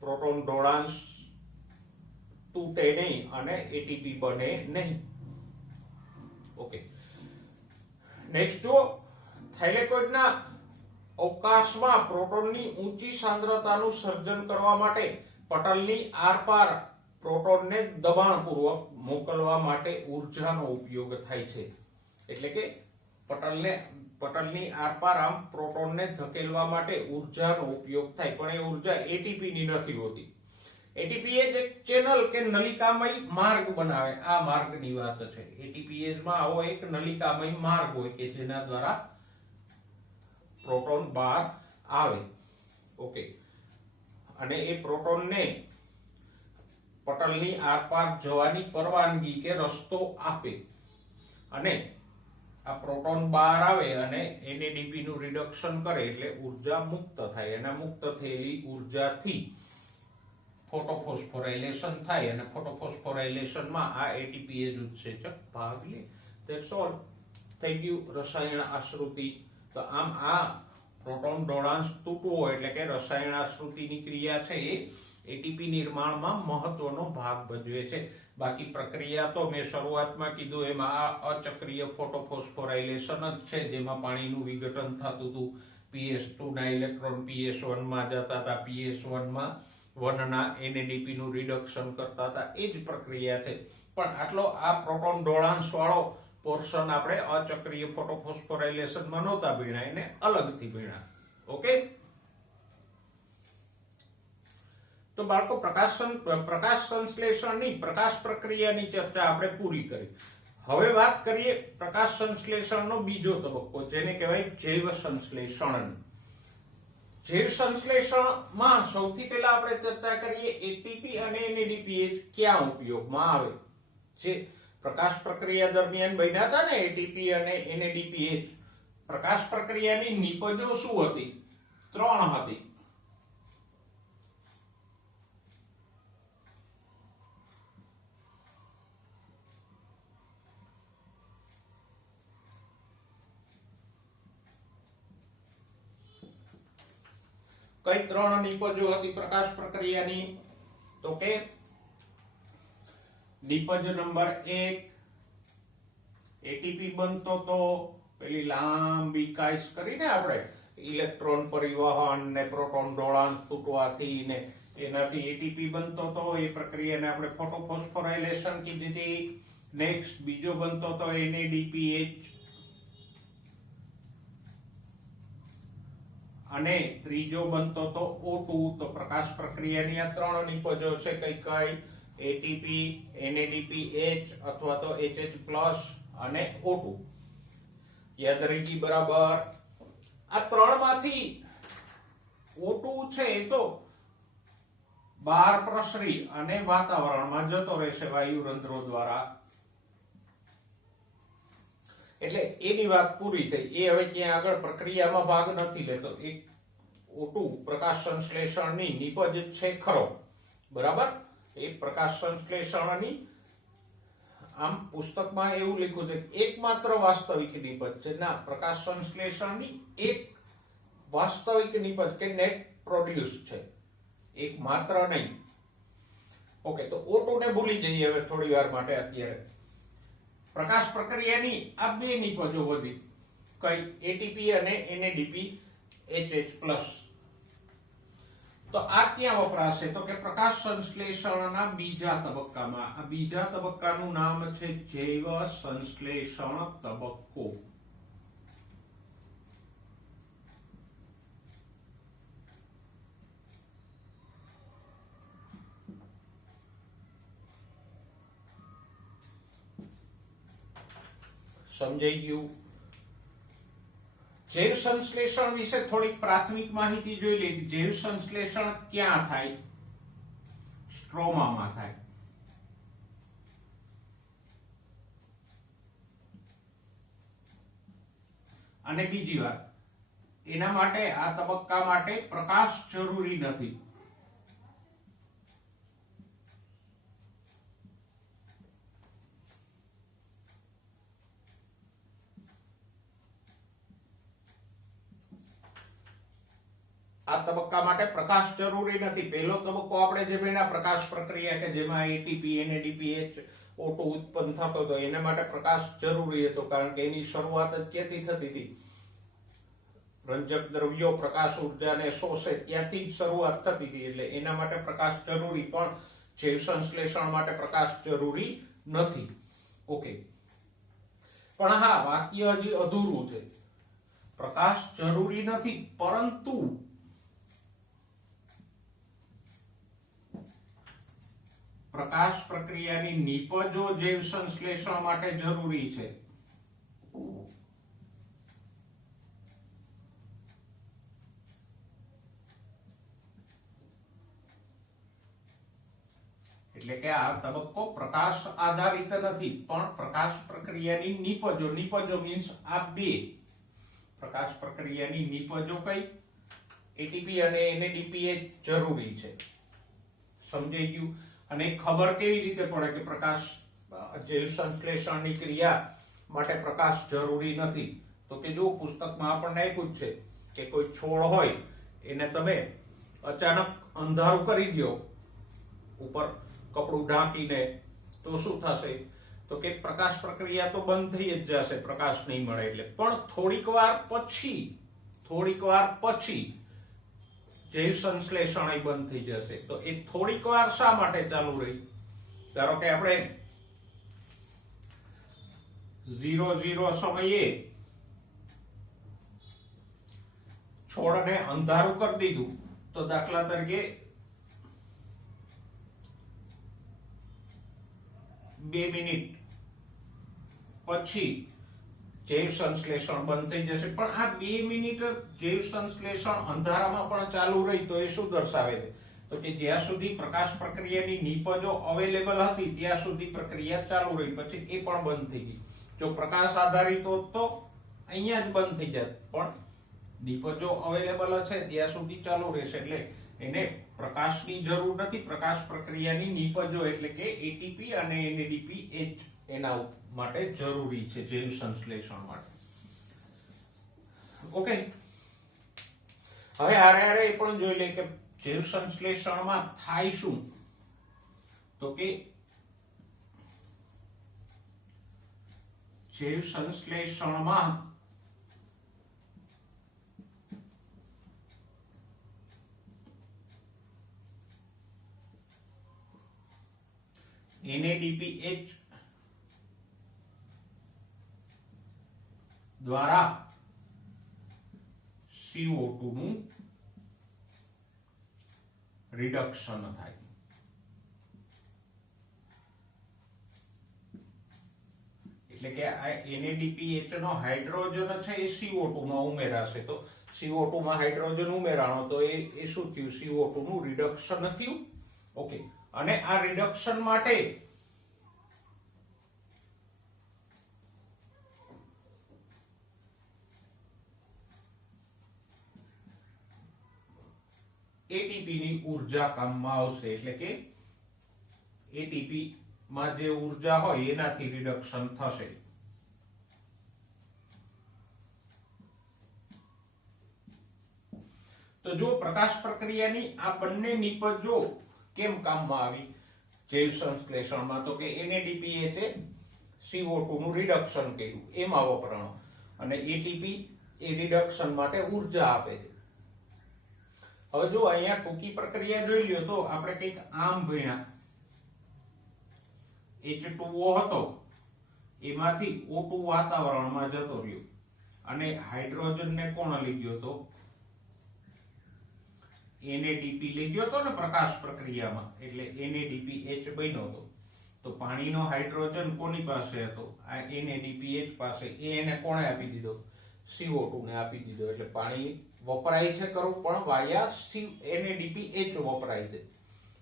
પ્રોટોન ઢોળાંશ તૂટે નહીં અને એટીપી બને નહીં. ઓકે, નેક્સ્ટ જુઓ. થાઇલેકોઇડના અવકાશમાં પ્રોટોનની ઊંચી સાંદ્રતાનું સર્જન કરવા માટે પટલની આરપાર પ્રોટોનને દબાણપૂર્વક મોકલવા માટે ઉર્જાનો ઉપયોગ થાય છે. એટલે કે પટલની આરપાર આમ પ્રોટોનને ધકેલવા માટે ઉર્જાનો ઉપયોગ થાય, પણ એ ઉર્જા એટીપી ની નથી હોતી. એટીપી એ એક ચેનલ કે નલિકામય માર્ગ બનાવે. આ માર્ગની વાત છે. એટીપીએઝ માં આવો એક નલિકામય માર્ગ હોય કે જેના દ્વારા પ્રોટોન બહાર આવે. ઓકે, અને એ પ્રોટોનને પટલની આરપાર જવાની પરવાનગી કે રસ્તો આપે, અને આ પ્રોટોન બહાર આવે અને NADP નું રિડક્શન કરે એટલે ઉર્જા મુક્ત થાય. અને મુક્ત થયેલી ઉર્જાથી ફોટોફોસ્ફોરાઇલેશન થાય, અને ફોટોફોસ્ફોરાઇલેશન માં આ એટીપીએઝ ઉત્સેચક ભાગ લે. That's all. થઈ ગયું રસાયણ આશ્રુતિ. તો આમ આ પ્રોટોન ઢોળાંશ તૂટવો એટલે કે રસાયણ આશ્રુતિની ક્રિયા છે એ એટીપી નિર્માણમાં મહત્વનો ભાગ ભજવે છે. બાકી પ્રક્રિયા તો મેં શરૂઆતમાં કીધું એમાં આ અચક્રીય ફોટોફોસ્ફોરાઇલેશન જ છે, જેમાં પાણીનું વિઘટન થતું હતું. PS2 ના ઇલેક્ટ્રોન PS1 માં જતા હતા, PS1 માં 1 ના NADP નું રિડક્શન કરતા હતા. એ જ પ્રક્રિયા છે. પણ આટલો આ પ્રોટોન ઢોળાંશ વાળો પોર્શન આપણે અચક્રીય ફોટોફોસ્ફોરાઇલેશન માં નહોતા ભણ્યા, એને અલગથી ભણ્યા. ઓકે, તો બાળકો પ્રકાશ સંશ્લેષણની પ્રકાશ પ્રક્રિયાની ચર્ચા આપણે પૂરી કરી. હવે વાત કરીએ પ્રકાશ સંશ્લેષણનો બીજો તબક્કો, જેને કહેવાય જૈવ સંશ્લેષણ. જૈવ સંશ્લેષણમાં સૌથી પહેલા આપણે ચર્ચા કરીએ એટીપી અને NADPH ક્યાં ઉપયોગમાં આવે છે. પ્રકાશ પ્રક્રિયા દરમિયાન બન્યા હતા ને એટીપી અને NADPH. પ્રકાશ પ્રક્રિયાની નિપજો શું હતી? 3 હતી. કઈ 3 નિપજો હતી પ્રકાશ પ્રક્રિયાની? તો કે નિપજ નંબર 1, એટીપી બનતો તો પેલી લાંબી કાઈસ કરીને આપણે ઇલેક્ટ્રોન પરિવહન ને પ્રોટોન ઢોળાંશ તૂટવાથી ને એનાથી એટીપી બનતો તો. એ પ્રક્રિયાને આપણે ફોટોફોસ્ફોરાઇલેશન કીધી હતી. નેક્સ્ટ બીજો બનતો તો NADPH, અને ત્રીજો બનતો તો O2. તો પ્રકાશ પ્રક્રિયાની આ 3 નિપજો છે. કઈ એટીપી, NADPH અથવા તો HH+ અને O2. યાદ રહી ગઈ બરાબર? આ 3 માંથી O2 છે એ તો બહાર પ્રસરી અને વાતાવરણમાં જતો રહેશે વાયુ રંધ્રો દ્વારા. એટલે એની વાત પૂરી થઈ. એ હવે ક્યાં આગળ પ્રક્રિયામાં ભાગ નથી લેતો. એક O2 પ્રકાશ સંશ્લેષણની નિપજ છે ખરો. બરાબર? એ પ્રકાશ સંશ્લેષણની આમ પુસ્તકમાં એવું લખ્યું છે એકમાત્ર વાસ્તવિક નિપજ છે. ના, પ્રકાશ સંશ્લેષણની એક વાસ્તવિક નિપજ કે નેટ પ્રોડ્યુસ છે, એક માત્ર નહીં. ઓકે, તો O2 ને ભૂલી જઈએ હવે થોડી વાર માટે. અત્યારે પ્રકાશ પ્રક્રિયાની આ 2 નિપજો વધી. કઈ? એટીપી અને NADPH+. તો આ ક્યાં વપરાશે? તો કે પ્રકાશ સંશ્લેષણના બીજા તબક્કામાં. આ બીજા તબક્કાનું નામ છે જૈવ સંશ્લેષણ તબક્કો. સમજાઈ ગયું? જૈવ સંશ્લેષણ વિશે થોડીક પ્રાથમિક માહિતી જોઈ લીધી. જૈવ સંશ્લેષણ ક્યાં થાય? સ્ટ્રોમામાં થાય. અને બીજી વાત, એના માટે આ તબક્કા માટે પ્રકાશ જરૂરી નથી. આ તબક્કા માટે પ્રકાશ જરૂરી નથી. પહેલો તબક્કો આપણે જે ભણ્યા પ્રકાશ પ્રક્રિયા કે જેમાં એટીપી NADPH O2 ઉત્પન્ન થતો હતો એના માટે પ્રકાશ જરૂરી હતો, કારણ કે એની શરૂઆત જ ક્યાંથી થતી હતી? રંજક દ્રવ્યો પ્રકાશ ઉર્જાને શોષે ત્યાંથી જ શરૂઆત થતી હતી, એટલે એના માટે પ્રકાશ જરૂરી, પણ જૈવ સંશ્લેષણ માટે પ્રકાશ જરૂરી નથી. ઓકે, પણ હા, વાક્ય હજી અધૂરું છે. પ્રકાશ જરૂરી નથી, પરંતુ પ્રકાશ પ્રક્રિયાની નિપજો જૈવ સંશ્લેષણ માટે જરૂરી છે. એટલે કે આ તબક્કો પ્રકાશ આધારિત નથી, પણ પ્રકાશ પ્રક્રિયાની નિપજો મીન્સ આ બે પ્રકાશ પ્રક્રિયાની નિપજો કઈ? એટીપી અને NADPH જરૂરી છે. સમજાઈ ગયું? અને ખબર કેવી રીતે પડે કે પ્રકાશ જૈવ સંશ્લેષણની ક્રિયા માટે પ્રકાશ જરૂરી નથી? તો કે જો પુસ્તકમાં આપણને આપ્યું છે કે કોઈ છોડ હોય એને તમે અચાનક અંધારું કરી દો ઉપર કપડું ઢાંકીને, તો શું થશે? તો કે પ્રકાશ પ્રક્રિયા તો બંધ થઈ જ જશે, પ્રકાશ નહીં મળે એટલે. પણ થોડીક વાર પછી જૈવ સંશ્લેષણ બંધ થઈ જશે. તો એ થોડીક વાર શા માટે ચાલુ રહી? ધારો કે આપણે 0 સમયે છોડને અંધારું કરી દીધું, તો દાખલા તરીકે 2 મિનિટ પછી જૈવ સંશ્લેષણ બંધ થઈ જશે. પણ આ 2 મિનિટ જૈવ સંશ્લેષણ અંધારામાં પણ ચાલુ રહી, તો એ શું દર્શાવે છે? તો કે જ્યાં સુધી પ્રકાશ પ્રક્રિયાની નિપજો અવેલેબલ હતી ત્યાં સુધી પ્રક્રિયા ચાલુ રહી, પછી એ પણ બંધ થઈ ગઈ. જો પ્રકાશ આધારિત હોત તો અહીંયા જ બંધ થઈ જાત, પણ નિપજો અવેલેબલ છે ત્યાં સુધી ચાલુ રહેશે, એટલે એને પ્રકાશની જરૂર નથી. પ્રકાશ પ્રક્રિયાની નિપજો એટલે કે એટીપી અને NADPH એના માટે જરૂરી છે જૈવ સંશ્લેષણ માટે. ઓકે, હવે આરે એ પણ જોઈ લે કે જૈવ સંશ્લેષણમાં થાય શું? તો કે જૈવ સંશ્લેષણમાં NADPH દ્વારા CO2 નું રિડક્શન થાય. એટલે કે આ NADPH નો હાઇડ્રોજન છે એ CO2 માં ઉમેરાશે, તો CO2 માં હાઇડ્રોજન ઉમેરાણો તો એ શું થયું? CO2 નું રિડક્શન થયું. ઓકે, અને આ રિડક્શન માટે એટીપી ની ઉર્જા કામમાં આવશે. એટલે કે એટીપી માં જે ઉર્જા હોય એનાથી રિડક્શન થશે. તો જો પ્રકાશ પ્રક્રિયાની આ બંને નિપજો કેમ કામમાં આવી જૈવ સંશ્લેષણમાં? તો કે NADPH એ CO2 નું રિડક્શન કર્યું, એમાં વપરાણો, અને એટીપી એ રિડક્શન માટે ઉર્જા આપે છે. હવે જો અહીંયા ટૂંકી પ્રક્રિયા જોઈ લ્યો તો આપણે કંઈક આમ ભણ્યા. H2O હતો, એમાંથી O2 વાતાવરણમાં જતો રહ્યો, અને હાઇડ્રોજનને કોણ લઈ ગયો તો? NADP લઈ ગયો હતો ને પ્રકાશ પ્રક્રિયામાં, એટલે NADPH બન્યો હતો. તો પાણીનો હાઇડ્રોજન કોની પાસે હતો? આ NADPH પાસે. એને કોણે આપી દીધો? CO2 ને આપી દીધો. એટલે પાણી વપરાય છે ખરું, પણ વાયા NADPH વપરાય છે.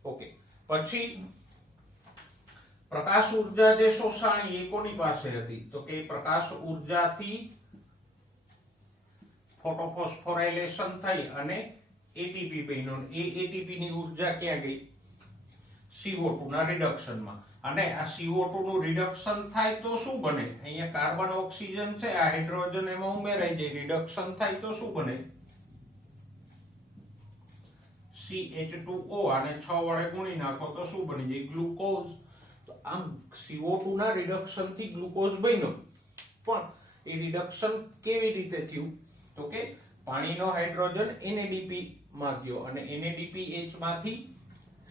ઓકે, પછી પ્રકાશ ઉર્જા જે શોષાણી એ કોની પાસે હતી? તો કે પ્રકાશ ઉર્જાથી ફોટોફોસ્ફોરાઇલેશન થઈ અને એટીપી બન્યો. એ એટીપી ની ઉર્જા ક્યાં ગઈ? CO2 ના રિડક્શનમાં. અને આ CO2 નું રિડક્શન થાય તો શું બને? અહીંયા કાર્બન ઓક્સિજન છે, આ હાઇડ્રોજન એમાં ઉમેરાઈ જાય, રિડક્શન થાય તો શું બને? CH2O આને 6 વડે ગુણી નાખો તો શું બની જાય? ગ્લુકોઝ. તો આમ CO2 ના રિડક્શન થી ગ્લુકોઝ બન્યો. પણ એ રિડક્શન કેવી રીતે થયું? તો કે પાણીનો હાઇડ્રોજન NADP માં ગયો અને NADPH માંથી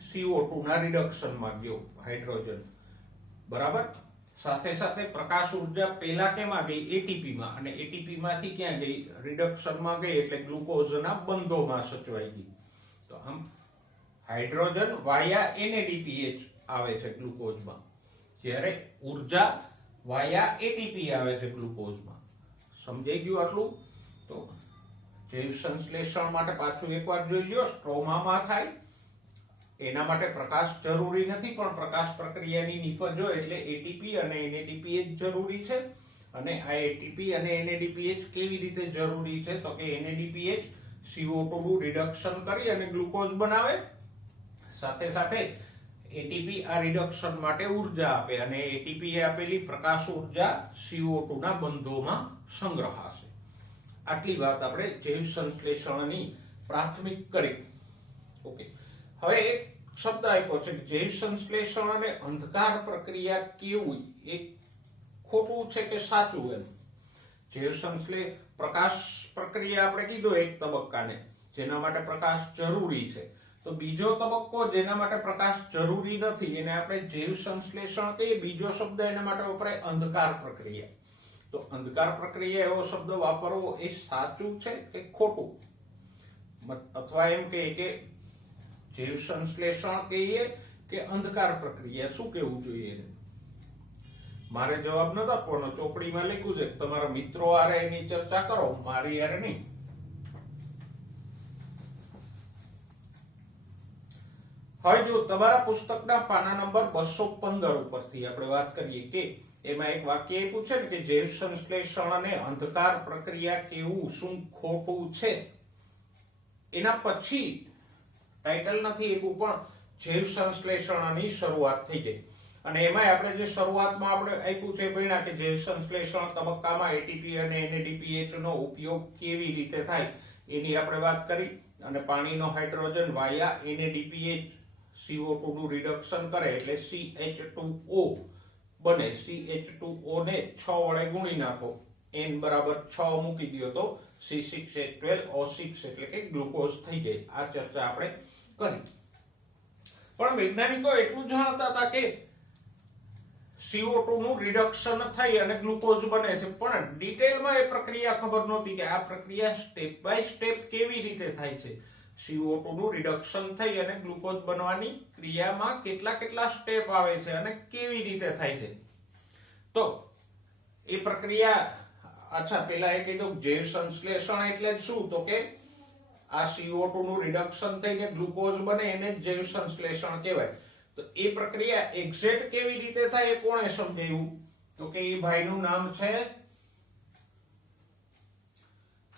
CO2 ના રિડક્શન માં ગયો હાઇડ્રોજન. બરાબર. સાથે સાથે પ્રકાશ ઉર્જા પહેલા કેમાં ગઈ? ATP માં, અને ATP માંથી ક્યાં ગઈ? રિડક્શન માં ગઈ, એટલે ગ્લુકોઝના બંધોમાં સચવાઈ ગઈ. તો આમ હાઇડ્રોજન વાયા NADPH આવે છે ગ્લુકોઝમાં, જ્યારે ઉર્જા વાયા ATP આવે છે ગ્લુકોઝમાં. સમજાઈ ગયું આટલું? તો જૈવ સંશ્લેષણ માટે પાછું એકવાર જોઈ લ્યો. સ્ટ્રોમામાં થાય એના માટે પ્રકાશ જરૂરી નથી, પણ પ્રકાશ પ્રક્રિયાની નિપજો એટલે ATP અને NADPH જરૂરી છે. અને આ ATP અને NADPH કેવી રીતે જરૂરી છે? તો કે NADPH CO2 નું રિડક્શન કરી અને ગ્લુકોઝ બનાવે, સાથે સાથે ATP આ રિડક્શન માટે ઉર્જા આપે, અને ATP એ આપેલી પ્રકાશ ઉર્જા CO2 ના બંધોમાં સંગ્રહાશે. આટલી વાત આપણે જૈવ સંશ્લેષણની પ્રાથમિક કરી. ઓકે, હવે એક શબ્દ આપ્યો છે કે જૈવ સંશ્લેષણ અને અંધકાર પ્રક્રિયા કેવું, એ ખોટું છે કે સાચું? એમ જૈવ સંશ્લેષણ પ્રકાશ પ્રક્રિયા આપણે કીધું એક તબક્કાને, જેના માટે પ્રકાશ જરૂરી છે. તો બીજો તબક્કો જેના માટે પ્રકાશ જરૂરી નથી, એને આપણે જૈવ સંશ્લેષણ કહીએ. બીજો શબ્દ એના માટે વપરાય અંધકાર પ્રક્રિયા. તો અંધકાર પ્રક્રિયા એવો શબ્દ વાપરવો એ સાચું છે કે ખોટું? અથવા એમ કહીએ કે જૈવ સંશ્લેષણ કહીએ કે અંધકાર પ્રક્રિયા, શું કહેવું જોઈએ? મારે જવાબ ન આપવાનો, ચોપડીમાં લખ્યું છે. તમારા મિત્રો હારે એની ચર્ચા કરો, મારી હારે નહીં. હવે જો તમારા પુસ્તકના પાના નંબર 215 ઉપરથી આપણે વાત કરીએ કે એમાં એક વાક્ય આપ્યું છે ને કે જૈવ સંશ્લેષણ અને અંધકાર પ્રક્રિયા કેવું, શું ખોટું છે? એના પછી ટાઇટલ નથી આપ્યું, પણ જૈવ સંશ્લેષણની શરૂઆત થઈ ગઈ. અને એમાં આપણે જે શરૂઆતમાં આપણે આપ્યું છે ભણ્યા કે જૈવ સંશ્લેષણ તબક્કામાં ATP અને NADPH નો ઉપયોગ કેવી રીતે થાય એની આપણે વાત કરી. અને પાણીનો હાઇડ્રોજન વાયા NADPH CO2 નું રિડક્શન કરે એટલે CH2O બને. CH2O ને 6 વડે ગુણી નાખો, N બરાબર 6 મૂકી દો તો C6H12O6 એટલે કે ગ્લુકોઝ થઈ જાય. આ ચર્ચા આપણે કરી. પણ વૈજ્ઞાનિકો એટલું જાણતા હતા કે CO2 નું રિડક્શન થઈ અને ગ્લુકોઝ બને છે, પણ ડિટેલમાં એ પ્રક્રિયા ખબર નહોતી કે આ પ્રક્રિયા સ્ટેપ બાય સ્ટેપ કેવી રીતે થાય છે. CO2 નું રિડક્શન થઈ અને ગ્લુકોઝ બનવાની ક્રિયામાં કેટલા સ્ટેપ આવે છે અને કેવી રીતે થાય છે. તો એ પ્રક્રિયા, અચ્છા પેલા એ કીધું જૈવ સંશ્લેષણ એટલે શું? તો કે આ CO2 નું રિડક્શન થઈને ગ્લુકોઝ બને એને જૈવ સંશ્લેષણ કહેવાય. તો એ પ્રક્રિયા એક્ઝેક્ટ કેવી રીતે થાય એ કોણે સમજાવ્યું? તો કે એ ભાઈનું નામ છે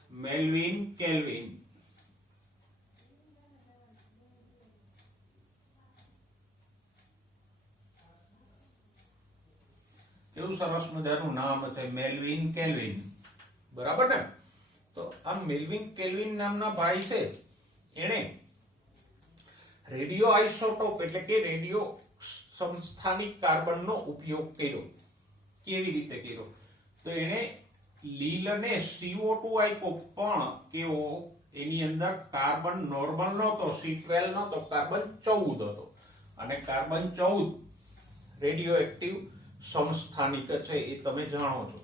મેલ્વિન કેલ્વિન. એવું સરસ મજાનું નામ છે, મેલ્વિન કેલ્વિન. બરાબર ને? તો આ મેલ્વિન કેલ્વિન નામના ભાઈ છે, એને રેડિયો આઇસોટોપ એટલે કે રેડિયો સમસ્થાનિક કાર્બનનો ઉપયોગ કર્યો. કેવી રીતે કર્યો? તો એને લીલને CO2 આપ્યો, પણ કેવો? એની અંદર કાર્બન નોર્મલ નહોતો, C12 નહોતો, કાર્બન 14 હતો. અને કાર્બન 14 રેડિયો એક્ટિવ સમસ્થાનિક છે, એ તમે જાણો છો.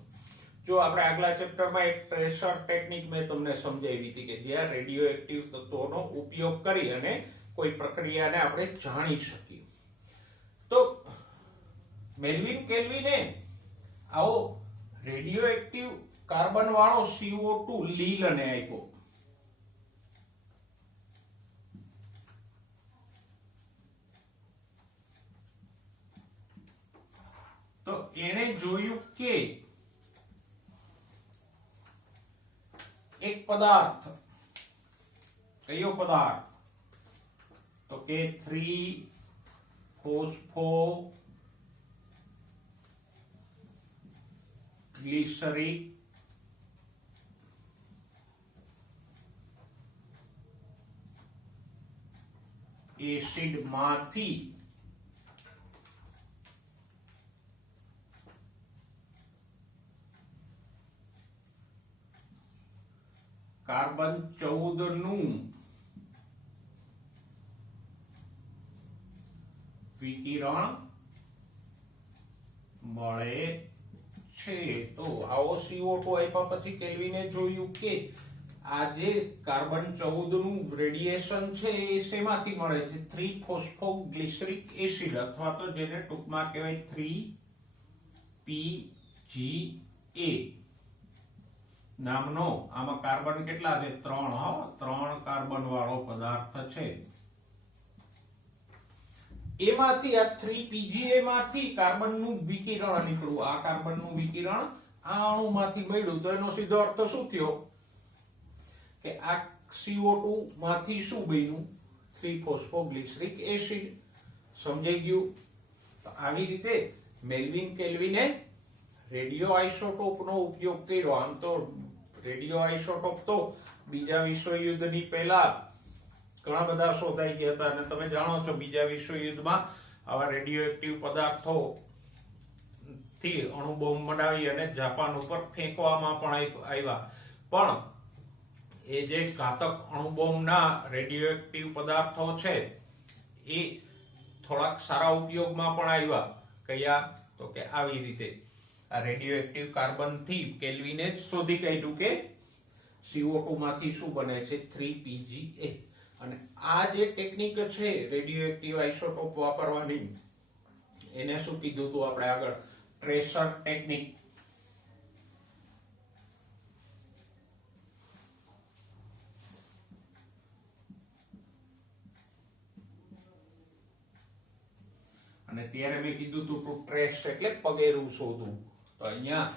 જો આપણે આગલા ચેપ્ટરમાં એક ટ્રેસર ટેકનિક મેં તમને સમજાવી હતી કે જ્યાં રેડિયો એક્ટિવ તત્વોનો ઉપયોગ કરી અને કોઈ પ્રક્રિયાને આપણે જાણી શકીએ. તો મેલ્વિન કેલ્વિને આવો રેડિયો એક્ટિવ કાર્બન વાળો CO2 લીલને આપ્યો. તો એને જોયું કે એક પદાર્થ, કયો પદાર્થ? તો કે 3-phosphoglyceric એસિડમાંથી કાર્બન 14 નું વિકિરણ મળે છે. તો આવો CO2 આપ્યા પછી કેલ્વિને જોયું કે આ જે કાર્બન 14 નું રેડિયેશન છે એ શેમાંથી મળે છે? 3-ફોસ્ફોગ્લિસરિક એસિડ અથવા તો જેને ટૂંકમાં કહેવાય 3PGA નામનો. આમાં કાર્બન કેટલા છે? 3 કાર્બન વાળો પદાર્થ છે. એમાંથી આ 3PGA માંથી કાર્બનનું વિકિરણ નીકળ્યું. આ કાર્બનનું વિકિરણ આ અણુમાંથી મળ્યું. તો એનો સીધો અર્થ શું થયો કે આ CO2 માંથી શું બન્યું? 3-ફોસ્ફોગ્લિસરિક એસિડ. સમજાઈ ગયું? તો આવી રીતે મેલ્વિન કેલ્વિને રેડિયો આઇસોટોપનો ઉપયોગ કર્યો. આમ તો રેડિયો આઇસોટોપ તો બીજા વિશ્વયુદ્ધની પહેલા ઘણા બધા શોધાઈ ગયા હતા અને તમે જાણો છો બીજા વિશ્વયુદ્ધમાં આવા રેડિયો એક્ટિવ પદાર્થો થી અણુબોમ્બ બનાવી અને જાપાન ઉપર ફેંકવામાં પણ આવ્યા. પણ એ જે ઘાતક અણુબોમ્બના રેડિયો એક્ટિવ પદાર્થો છે એ થોડાક સારા ઉપયોગમાં પણ આવ્યા. કયા? તો કે આવી રીતે આ રેડિયો એક્ટિવ કાર્બન થી કેલ્વિને શોધી કાઢ્યું કે CO2 માંથી શું બને છે? 3PGA. અને આ જે ટેકનિક છે રેડિયો એક્ટિવ આઇસોટોપ વાપરવાની, એને શું કીધું હતું આપણે આગળ? Tracer technique. અને ત્યારે મેં કીધું હતું ટુ ટ્રેસ એટલે પગેરું શોધવું. તો અહીંયા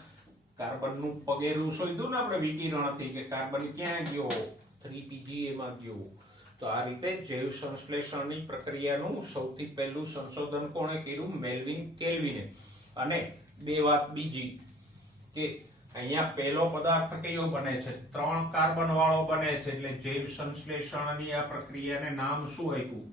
કાર્બનનું પગેરું શોધ્યું ને આપણે વિકિરણથી કે કાર્બન ક્યાં ગયો? 3PGA માં ગયો. તો આ રીતે જૈવ સંશ્લેષણની પ્રક્રિયાનું સૌથી પહેલું સંશોધન કોણે કર્યું? મેલ્વિન કેલ્વિને. અને બે વાત બીજી કે અહીંયા પહેલો પદાર્થ કયો બને છે? 3 કાર્બન વાળો બને છે. એટલે જૈવ સંશ્લેષણની આ પ્રક્રિયાને નામ શું આપ્યું?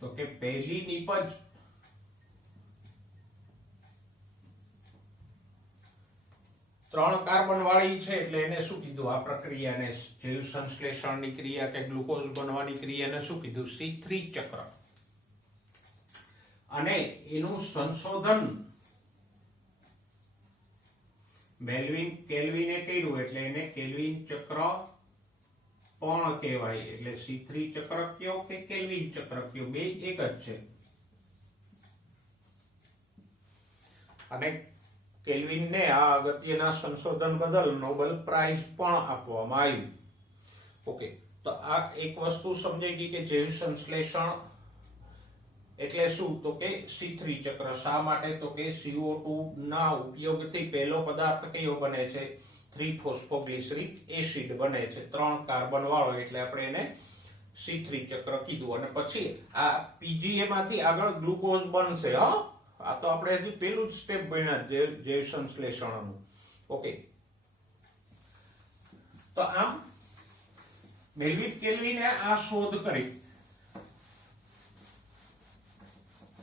તો કે પહેલી નિપજ ત્રણ કાર્બન વાળી છે એટલે એને શું કીધું? આ પ્રક્રિયાને જૈવ સંશ્લેષણની ક્રિયા કે ગ્લુકોઝ બનવાની ક્રિયાને શું કીધું? C3 ચક્ર. અને એનું સંશોધન મેલ્વિન કેલ્વિને કર્યું એટલે એને કેલ્વિન ચક્ર પણ કહેવાય. એટલે C3 ચક્ર કયો કે કેલ્વિન ચક્ર કયો, બે એક જ છે. અને કેલ્વિનને આ અગત્યના સંશોધન બદલ નોબેલ પ્રાઇઝ પણ આપવામાં આવ્યું. ઓકે, તો આ એક વસ્તુ સમજાઈ ગઈ કે જૈવ સંશ્લેષણ એટલે શું? તો કે C3 ચક્ર. શા માટે? તો કે CO2 ના ઉપયોગથી પહેલો પદાર્થ કયો બને છે? 3-ફોસ્ફોગ્લિસરિક એસિડ બને છે, 3 કાર્બન વાળો. એટલે આપણે એને C3 ચક્ર કીધું. અને પછી આ PGA માંથી આગળ ગ્લુકોઝ બનશે. આ તો આપણે હજી પેલું જ સ્ટેપ ભણ્યા જૈવ સંશ્લેષણનું. ઓકે, તો આમ મેલ્વિન કેલ્વિને આ શોધ કરી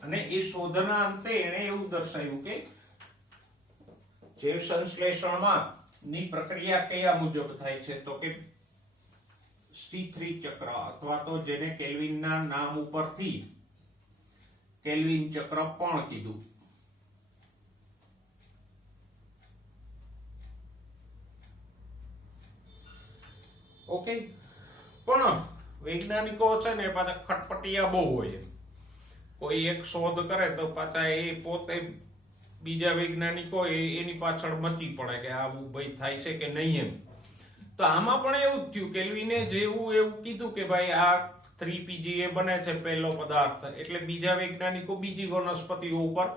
અને એ શોધના અંતે એણે એવું દર્શાવ્યું કે જૈવ સંશ્લેષણમાં ની પ્રક્રિયા કયા મુજબ થાય છે? તો કે C3 ચક્ર અથવા તો જેને કેલ્વિનના નામ ઉપરથી કેલ્વિન ચક્ર પણ કીધું. ઓકે, પણ વૈજ્ઞાનિકો છે ને પાછા ખટપટિયા બહુ હોય. કોઈ એક શોધ કરે તો પાછા એ પોતે બીજા વૈજ્ઞાનિકો એની પાછળ મચી પડે કે આવું ભાઈ થાય છે કે નહીં એમ. તો આમાં પણ એવું જ થયું. કેલ્વિને જેવું એવું કીધું કે ભાઈ આ 3PGA બને છે પહેલો પદાર્થ, એટલે બીજા વૈજ્ઞાનિકો બીજી વનસ્પતિઓ ઉપર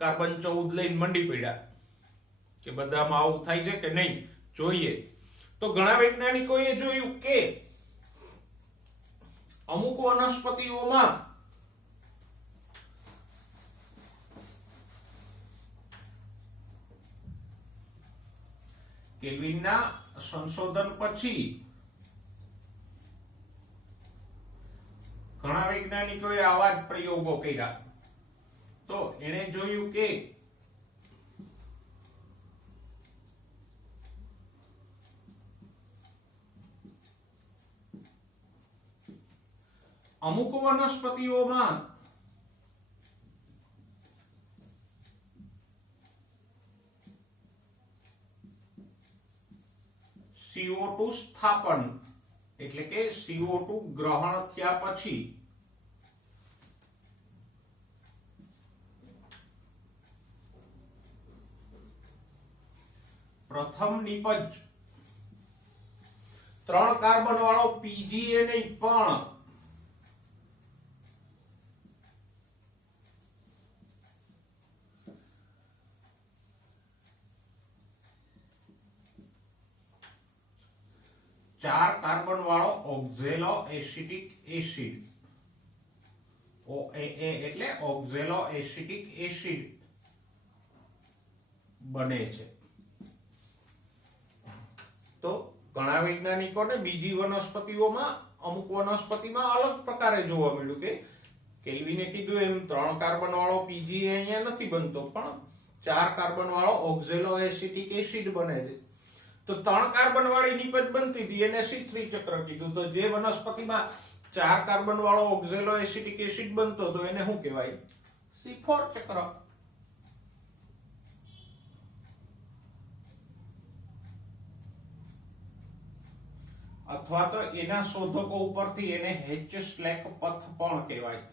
કાર્બન 14 લઈને મંડી પડ્યા કે બધામાં આવું થાય છે કે નહીં. જોઈએ તો ઘણા વૈજ્ઞાનિકોએ જોયું કે અમુક વનસ્પતિઓમાં કેલ્વિનના સંશોધન પછી ઘણા વૈજ્ઞાનિકોએ આવા જ પ્રયોગો કર્યા તો એણે જોયું કે અમુક વનસ્પતિઓમાં CO2 સ્થાપન એટલે કે CO2 ગ્રહણ થયા પછી પ્રથમ નિપજ 3 કાર્બન વાળો PGA નહીં પણ 4 કાર્બન વાળો ઓક્ઝેલો એસિટિક એસિડ OAA એટલે ઓક્ઝેલો એસિટિક એસિડ બને છે તો ઘણા વૈજ્ઞાનિકોને બીજી વનસ્પતિઓમાં અમુક વનસ્પતિમાં અલગ પ્રકારે જોવા મળ્યું કે કેલ્વિને કીધું એમ 3 કાર્બન વાળો PGA અહીંયા નથી બનતો પણ 4 કાર્બન વાળો ઓક્ઝેલો એસિટિક એસિડ બને છે તો 3 કાર્બન વાળી નિપજ બનતી હતી એને C3 ચક્ર કીધું તો જે વનસ્પતિમાં 4 કાર્બન વાળો ઓક્ઝેલો એસિટિક એસિડ બનતો તો એને શું કહેવાય C4 ચક્ર અથવા તો એના શોધકો ઉપરથી એને H-Slack પથ પણ કહેવાય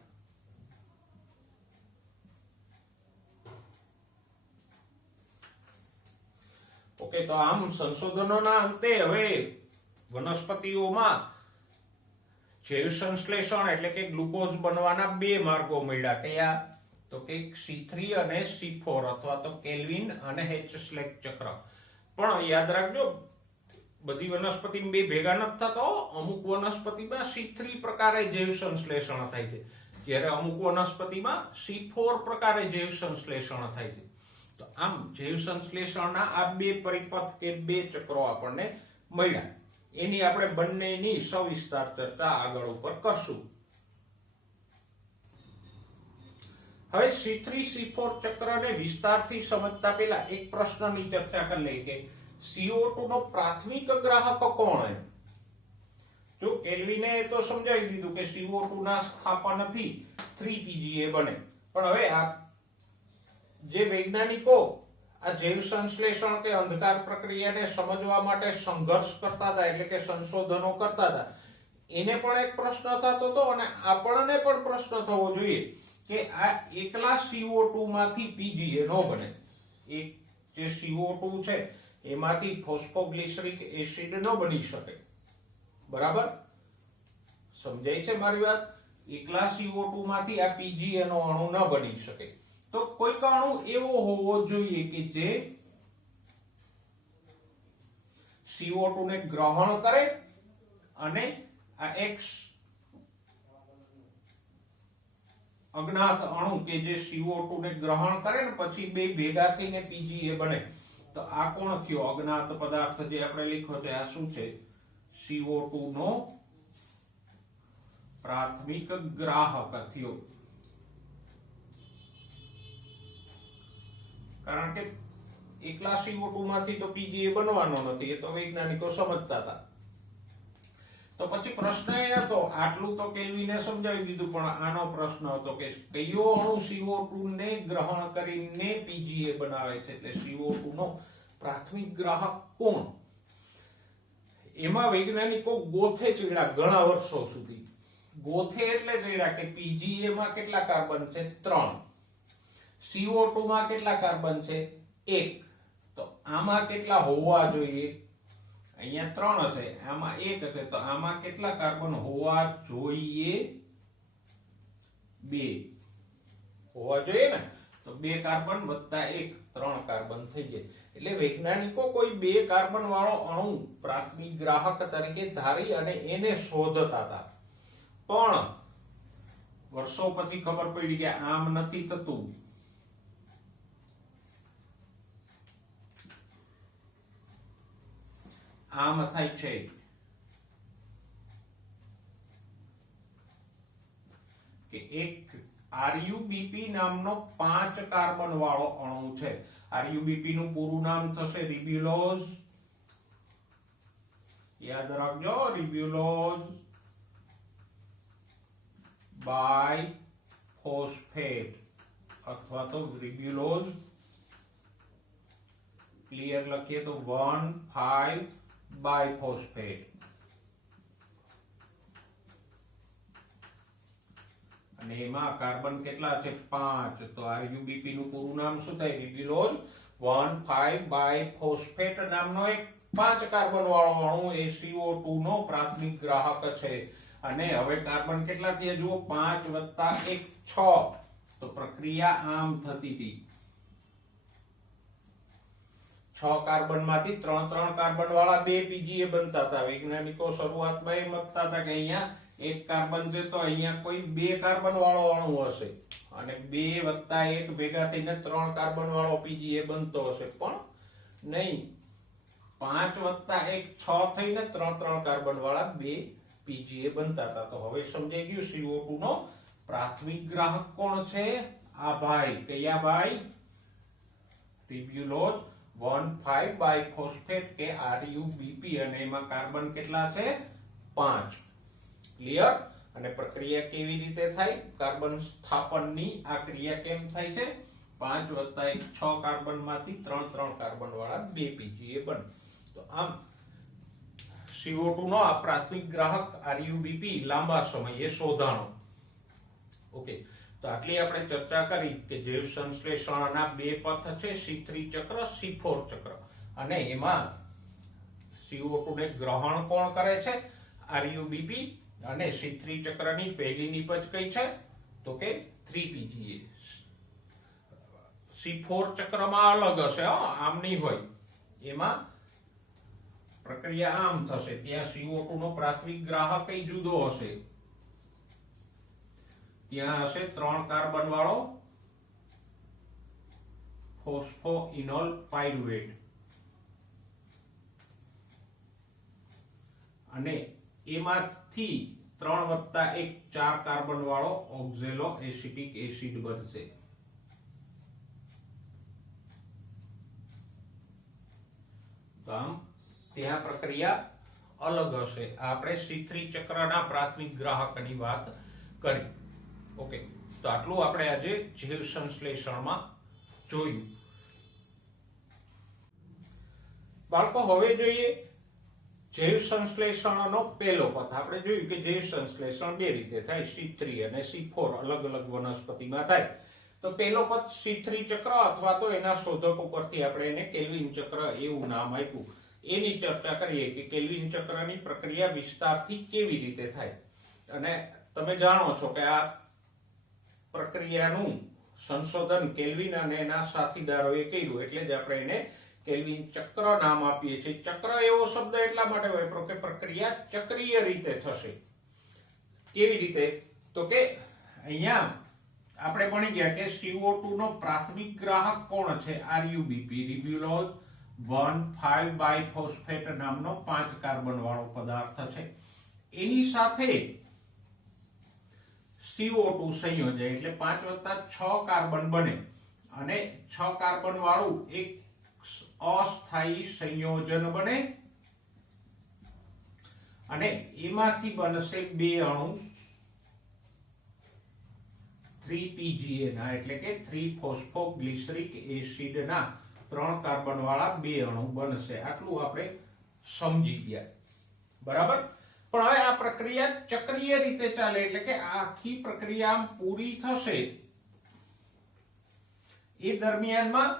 ઓકે તો આમ સંશોધનોના અંતે હવે વનસ્પતિઓમાં જૈવ સંશ્લેષણ એટલે કે ગ્લુકોઝ બનવાના બે માર્ગો મળ્યા કયા તો કે C3 અને C4 અથવા તો કેલ્વિન અને H-Slack ચક્ર પણ યાદ રાખજો બધી વનસ્પતિમાં બે ભેગા નથી થતો અમુક વનસ્પતિમાં C3 પ્રકારે જૈવ સંશ્લેષણ થાય છે જ્યારે અમુક વનસ્પતિમાં C4 પ્રકારે જૈવ સંશ્લેષણ થાય છે તો આમ જૈવ સંશ્લેષણના આ બે પરિપથ કે બે ચક્રો આપણને મળ્યા એની આપણે બંનેની સવિસ્તાર ચર્ચા આગળ ઉપર કરશું હવે C3 C4 ચક્રને વિસ્તારથી સમજતા પહેલા એક પ્રશ્નની ચર્ચા કરી લઈએ કે CO2 નો પ્રાથમિક ગ્રાહક કોણ છે જો કેલ્વિને તો સમજાવી દીધું કે CO2 ના સ્થાપનથી 3 PGA બને પણ હવે આ જે વૈજ્ઞાનિકો આ જૈવ સંશ્લેષણ કે અંધકાર પ્રક્રિયાને સમજવા માટે સંઘર્ષ કરતા હતા એટલે કે સંશોધનો કરતા હતા એને પણ એક પ્રશ્ન થતો હતો અને આપણને પણ પ્રશ્ન થવો જોઈએ કે આ એકલા CO2 માંથી PGA ન બને એક જે CO2 છે એમાંથી ફોસ્ફોગ્લિસરિક એસિડ ન બની શકે બરાબર સમજાય છે મારી વાત એકલા CO2 માંથી આ PGA નો અણુ ન બની શકે તો કોઈક અણુ એવો હોવો જોઈએ કે જે CO2 ને ગ્રહણ કરે અને આ X અજ્ઞાત અણુ કે જે CO2 ને ગ્રહણ કરે ને પછી બે ભેગા થઈને PGA બને તો આ કોણ થયો અજ્ઞાત પદાર્થ જે આપણે લખ્યો છે આ શું છે CO2 નો પ્રાથમિક ગ્રાહક થયો કારણ કે એકલા CO2 માંથી તો PGA બનવાનો નથી એ તો વૈજ્ઞાનિકો સમજતા હતા તો પછી પ્રશ્ન એ હતો આટલું તો કેલ્વિને સમજાવી દીધું પણ આનો પ્રશ્ન હતો કે કયો અણુ CO2 ને ગ્રહણ કરીને PGA બનાવે છે એટલે CO2 નો પ્રાથમિક ગ્રાહક કોણ એમાં વૈજ્ઞાનિકો ગોથે ચડ્યા ઘણા વર્ષો સુધી ગોથે એટલે ચડ્યા કે PGA માં કેટલા કાર્બન છે 3 CO2 માં કેટલા કાર્બન છે 1 તો આમાં કેટલા હોવા જોઈએ અહીંયા 3 છે આમાં 1 છે તો આમાં કેટલા કાર્બન હોવા જોઈએ 2 હોવા જોઈએ ને તો 2 કાર્બન વત્તા 1 3 કાર્બન થઈ જાય. એટલે વૈજ્ઞાનિકો કોઈ 2 કાર્બન વાળો અણુ પ્રાથમિક ગ્રાહક તરીકે ધારી અને એને શોધતા હતા. પણ વર્ષો પછી ખબર પડી કે આમ નથી થતું. આમ થાય છે. કે એક RuBp નામનો 5 કાર્બન વાળો અણુ છે. RuBp નું પૂરું નામ થશે રિબ્યુલોઝ. યાદ રાખજો, રિબ્યુલોઝ બાયફોસ્ફેટ અથવા તો રિબ્યુલોઝ, ક્લિયર લખીએ તો 1,5 બાયફોસ્ફેટ. અને એમાં કાર્બન કેટલા છે? 5. તો RuBp નું પૂરું નામ શું થાય? રિબ્યુલોઝ 1,5 બાયફોસ્ફેટ નામનો એક 5 કાર્બન વાળો અણુ એ CO2 નો પ્રાથમિક ગ્રાહક છે. અને હવે કાર્બન કેટલા થયા જુઓ, 5 વત્તા 1 6. તો પ્રક્રિયા આમ થતી હતી. 6 કાર્બન માંથી 3 કાર્બન વાળા 2 PGA બનતા હતા. વૈજ્ઞાનિકો શરૂઆતમાં એમ મતતા હતા કે અહીંયા 1 કાર્બન છે તો અહીંયા કોઈ 2 કાર્બન વાળો અણુ હશે અને 2 વત્તા 1 ભેગા થઈને 3 કાર્બન વાળો PGA બનતો હશે. પણ નહીં, 5 વત્તા 1 6 થઈને 3 કાર્બન વાળા 2 PGA બનતા હતા. તો હવે સમજાઈ ગયું CO2 નો પ્રાથમિક ગ્રાહક કોણ છે? આ ભાઈ. કયા ભાઈ? રિબ્યુલોઝ 1,5 બાયફોસ્ફેટ કે RuBp. અને એમાં કાર્બન કેટલા છે? 5. ક્લિયર? અને પ્રક્રિયા કેવી રીતે થાય? કાર્બન સ્થાપનની આ ક્રિયા કેમ થાય છે? 5 વત્તા 1 6 કાર્બન માંથી 3 કાર્બન વાળા 2 PGA બને. તો આમ CO2 નો આ પ્રાથમિક ગ્રાહક RuBp લાંબા સમયે શોધાણો. ઓકે, તો આટલી આપણે ચર્ચા કરી કે જૈવ સંશ્લેષણના 2 પથ છે, C3 ચક્ર, C4 ચક્ર. અને એમાં CO2 ને ગ્રહણ કોણ કરે છે? RuBp. અને C3 ચક્રની પહેલી નિપજ કઈ છે? તો કે 3 PGA. C4 ચક્રમાં અલગ હશે, આમ નહીં હોય. એમાં પ્રક્રિયા આમ થશે. ત્યાં CO2 નો પ્રાથમિક ગ્રાહક કઈ જુદો હશે. ત્યાં હશે 3 કાર્બન વાળો ફોસ્ફોઇનોલ પાયરુવેટ. અને એમાંથી 3 વત્તા 1 4 કાર્બન વાળો ઓક્ઝેલો એસિટિક એસિડ બનશે. ત્યાં પ્રક્રિયા અલગ હશે. આપણે C3 ચક્રના પ્રાથમિક ગ્રાહકની વાત કરી. ઓકે, તો આટલું આપણે આજે જૈવ સંશ્લેષણમાં જોયું. બાળકો, હવે જોઈએ જૈવ સંશ્લેષણનો પહેલો પથ. આપણે જોયું કે જૈવ સંશ્લેષણ 2 રીતે થાય, C3 અને C4 અલગ અલગ વનસ્પતિમાં થાય. તો પહેલો પથ C3 ચક્ર અથવા તો એના શોધકો પરથી આપણે એને કેલ્વિન ચક્ર એવું નામ આપ્યું. એની ચર્ચા કરીએ કે કેલ્વિન ચક્રની પ્રક્રિયા વિસ્તારથી કેવી રીતે થાય. અને તમે જાણો છો કે આ પ્રક્રિયાનું સંશોધન કેલ્વિન અને એના સાથીદારોએ કર્યું, એટલે જ આપણે એને કેલ્વિન ચક્ર નામ આપીએ છીએ. ચક્ર એવો શબ્દ એટલા માટે વાપરો કે પ્રક્રિયા ચક્રીય રીતે થશે. કેવી રીતે? તો કે અહીંયા આપણે ભણી ગયા કે CO2 નો પ્રાથમિક ગ્રાહક કોણ છે? RuBp, રિબ્યુલોઝ 1,5 બાયફોસ્ફેટ નામનો 5 કાર્બન વાળો પદાર્થ છે. એની સાથે CO2 સંયોજન એટલે 5 વત્તા 6 કાર્બન બને. અને 6 કાર્બન વાળું એક અસ્થાયી સંયોજન બને. અને એમાંથી બનશે 2 અણુ 3 PGA ના, એટલે કે 3 ફોસ્ફોગ્લિસરિક એસિડ ના 3 કાર્બન વાળા 2 અણુ બનશે. આટલું આપણે સમજી ગયા. બરાબર? પણ હવે આ પ્રક્રિયા ચક્રીય રીતે ચાલે, એટલે કે આખી પ્રક્રિયા પૂરી થશે એ દરમિયાનમાં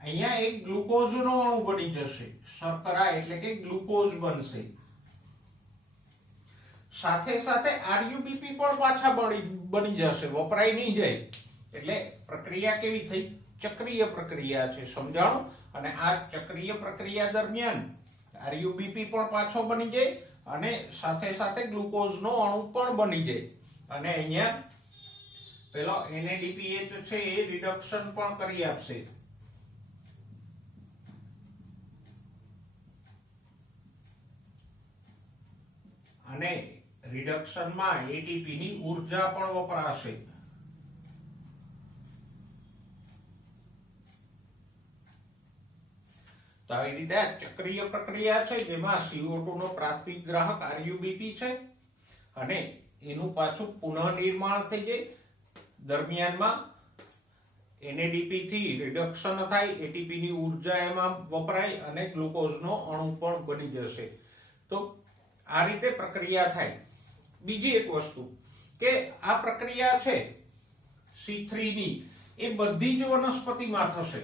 અહીંયા એક ગ્લુકોઝનો અણુ બની જશે. શર્કરા એટલે કે ગ્લુકોઝ બનશે. સાથે સાથે RuBp પણ પાછા બની જશે, વપરાય નહીં જાય. એટલે પ્રક્રિયા કેવી થઈ? ચક્રીય પ્રક્રિયા છે, સમજાણું? અને આ ચક્રીય પ્રક્રિયા દરમિયાન આરયુબીપી પણ પાછો બની જાય અને સાથે સાથે ગ્લુકોઝનો અણુ પણ બની જાય અને અહીંયા પેલો NADPH છે એ રિડક્શન પણ કરી આપશે. અને રિડક્શનમાં એટીપી ની ઉર્જા પણ વપરાશે. તો આવી રીતે ચક્રીય પ્રક્રિયા છે જેમાં CO2 નો પ્રાથમિક ગ્રાહક આરયુબીપી છે અને એનું પાછું પુનઃનિર્માણ થઈ જાય. દરમિયાનમાં NADP થી રિડક્શન થાય, એટીપી ની ઉર્જા એમાં વપરાય અને ગ્લુકોઝનો અણુ પણ બની જશે. તો આ રીતે પ્રક્રિયા થાય. બીજી એક વસ્તુ કે આ પ્રક્રિયા છે C3 ની એ બધી જ વનસ્પતિમાં થશે.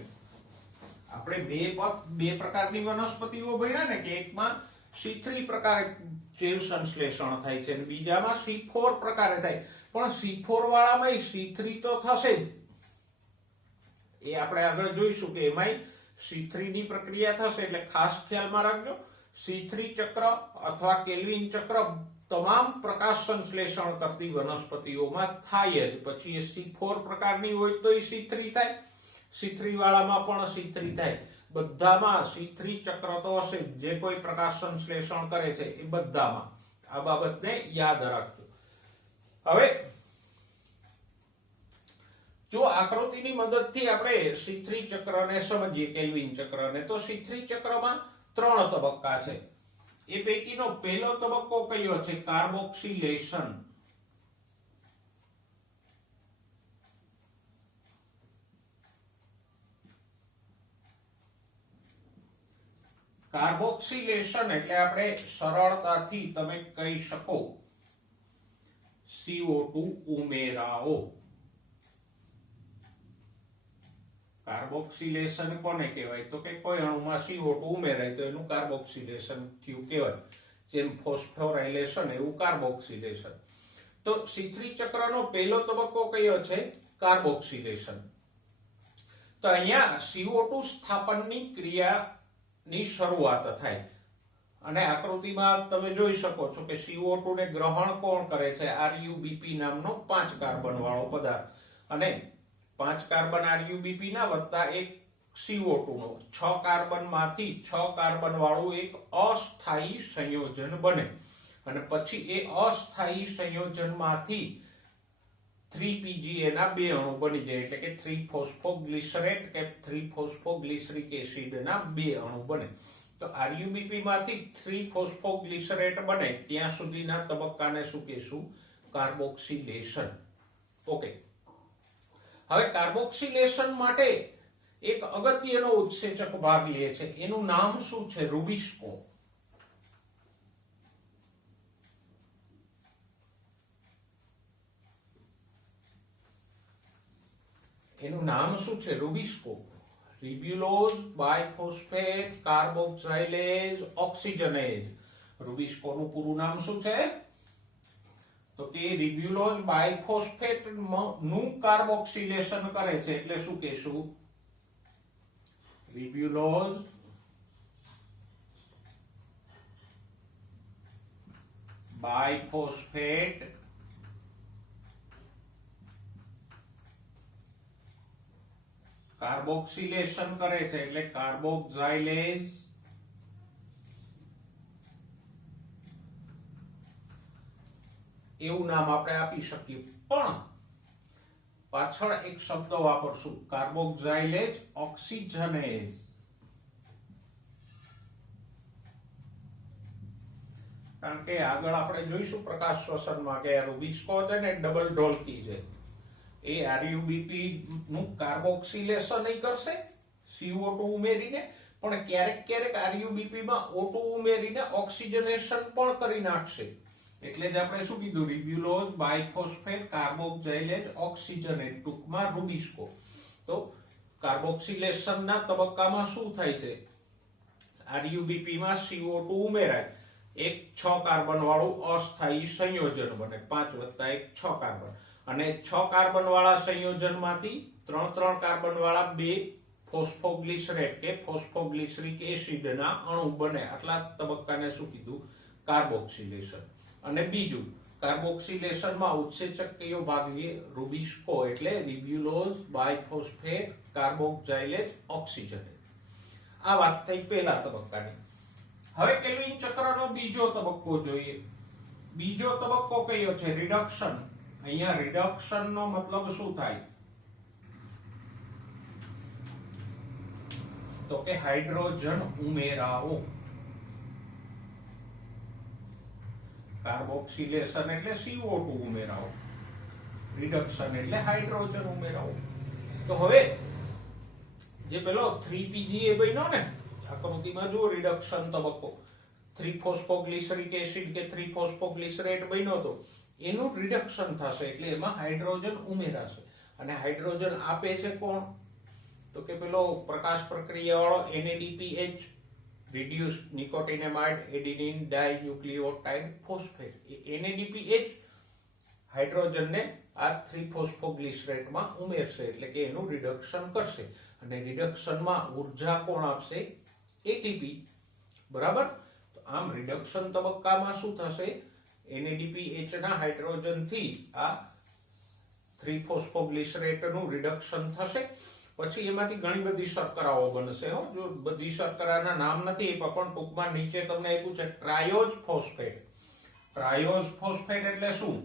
આપણે બે પ્રકારની વનસ્પતિઓ ભણ્યા ને કે એકમાં C3 પ્રકારે જૈવ સંશ્લેષણ થાય છે અને બીજામાં C4 પ્રકારે થાય. પણ C4 વાળામાં C3 તો થશે જ. એ આપણે આગળ જોઈશું કે એમાંય C3 ની પ્રક્રિયા થશે. એટલે ખાસ ખ્યાલમાં રાખજો, C3 ચક્ર અથવા કેલ્વિન ચક્ર તમામ પ્રકાશ સંશ્લેષણ કરતી વનસ્પતિઓમાં થાય જ. પછી એ C4 પ્રકારની હોય તો C3 થાય, C3 વાળામાં પણ C3 થાય. બધામાં C3 ચક્ર તો હશે. જે કોઈ પ્રકાશ સંશ્લેષણ કરે છે એ બધામાં. આ બાબતને યાદ રાખજો. હવે જો આકૃતિની મદદથી આપણે C3 ચક્રને સમજીએ, કેલ્વિન ચક્રને, તો C3 ચક્રમાં 3 તબક્કા છે. એ પૈકીનો પહેલો તબક્કો કયો છે? કાર્બોક્સિલેશન. કાર્બોક્સિલેશન એટલે આપણે સરળતાથી તમે કહી શકો CO2 ઉમેરાઓ. કાર્બોક્સિલેશન કોને કહેવાય? તો કે કોઈ અણુમાં CO2 ઉમેરાય તો એનું કાર્બોક્સિલેશન થયું કહેવાય. જેમ ફોસ્ફોરાયલેશન એવું કાર્બોક્સિલેશન. તો C3 ચક્રનો પહેલો તબક્કો કયો છે? કાર્બોક્સિલેશન. તો અહીંયા CO2 સ્થાપનની ક્રિયાની શરૂઆત થાય અને આકૃતિમાં તમે જોઈ શકો છો કે CO2 ને ગ્રહણ કોણ કરે છે? આરયુબીપી નામનો 5 કાર્બન વાળો પદાર્થ. અને 5 કાર્બન આરયુબીપી ના વત્તા એક CO2 નો 6 કાર્બન માંથી 6 કાર્બન વાળું એક અસ્થાયી સંયોજન બને અને પછી એ અસ્થાયી સંયોજનમાંથી 3PGA ના 2 અણુ બની જાય. એટલે કે 3-ફોસ્ફોગ્લિસરેટ કે 3-ફોસ્ફોગ્લિસરિક એસિડ ના 2 અણુ બને. તો આરયુબીપી માંથી 3-ફોસ્ફોગ્લિસરેટ બને ત્યાં સુધીના તબક્કાને શું કહેશું? કાર્બોક્સિલેશન. ઓકે. હવે કાર્બોક્સિલેશન માટે એક અગત્યનો ઉત્સેચક ભાગ લે છે. એનું નામ શું છે? રૂબિસ્કો. એનું નામ શું છે? રૂબિસ્કો. Ribulose biphosphate કાર્બોક્સાઇલેઝ ઓક્સિજનેઝ. રૂબિસ્કોનું પૂરું નામ શું છે? તો કે રિબ્યુલોઝ બાયફોસ્ફેટ નું કાર્બોક્સિલેશન કરે છે. એટલે શું કહેશું? રિબ્યુલોઝ બાયફોસ્ફેટ કાર્બોક્સિલેશન કરે છે એટલે કાર્બોક્સાઇલેઝ એવું નામ આપણે આપી શકીએ. પણ પાછળ એક શબ્દ વાપરશું, કાર્બોક્સાઇલેઝ ઓક્સિજનેઝ. કારણ કે આગળ આપણે જોઈશું પ્રકાશ શ્વસનમાં કે રૂબિસ્કો છે ને ડબલ ઢોલકી છે. એ આરયુબીપી નું કાર્બોક્સિલેશન નહીં કરશે CO2 ઉમેરીને, પણ ક્યારેક ક્યારેક આરયુબીપી માં O2 ઉમેરીને ઓક્સિજનેશન પણ કરી નાખશે. એટલે જ આપણે શું કીધું? રિબ્યુલોઝ બાયફોસ્ફેટ કાર્બોક્સાઇલેઝ ઓક્સિજનેટ, ટૂંકમાં રૂબિસ્કો. તો કાર્બોક્સિલેશન ના તબક્કામાં શું થાય છે? આરયુબીપી માં CO2 ઉમેરાય, એક 6 કાર્બન વાળું અસ્થાયી સંયોજન બને, 5 + 1 6 કાર્બન, અને 6 કાર્બન વાળા સંયોજનમાંથી 3 કાર્બન વાળા 2 ફોસ્ફોગ્લિસરેટ કે ફોસ્ફોગ્લિસરિક એસિડના અણુ બને. આટલા તબક્કાને શું કીધું? કાર્બોક્સિલેશન. અને બીજું, કાર્બોક્સિલેશનમાં ઉત્સેચક કયો ભાગ લે? રૂબિસ્કો એટલે રિબ્યુલોઝ બાયફોસ્ફેટ કાર્બોક્સાઇલેજ ઓક્સિજનેટ. આ વાત થઈ પહેલા તબક્કાની. હવે કેલ્વિન ચક્રનો બીજો તબક્કો જોઈએ. બીજો તબક્કો કયો છે? રિડક્શન. અહીંયા રિડક્શન નો મતલબ શું થાય? તો કે હાઇડ્રોજન ઉમેરાવો. કાર્બોક્સિલેશન એટલે CO2 ઉમેરાવો, રિડક્શન એટલે હાઇડ્રોજન ઉમેરાવો. તો હવે જે પેલો 3PGA બન્યો ને આકૃતિમાં જુઓ, રિડક્શન તબક્કો 3-ફોસ્ફોગ્લિસરિક એસિડ કે 3-ફોસ્ફોગ્લિસરેટ બન્યો તો એનું રિડક્શન થશે એટલે એમાં હાઇડ્રોજન ઉમેરાશે. અને હાઇડ્રોજન આપે છે કોણ? તો કે પેલો પ્રકાશ પ્રક્રિયા વાળો NADPH, reduced nicotinamide adenine dinucleotide phosphate. NADPH હાઇડ્રોજનને આ 3-ફોસ્ફોગ્લિસરેટમાં ઉમેરશે એટલે કે એનું રિડક્શન કરશે. અને રિડક્શનમાં ઉર્જા કોણ આપશે? ATP. બરાબર? તો આમ રિડક્શન તબક્કામાં શું થશે? NADPH ના હાઇડ્રોજનથી આ 3-ફોસ્ફોગ્લિસરેટનું રિડક્શન થશે. પછી એમાંથી ઘણી બધી શર્કરાઓ બનશે. જો બધી શર્કરાના નામ નથી પણ ટૂંકમાં નીચે તમને આપ્યું છે ટ્રાયોઝ ફોસ્ફેટ. ટ્રાયોઝ ફોસ્ફેટ એટલે શું?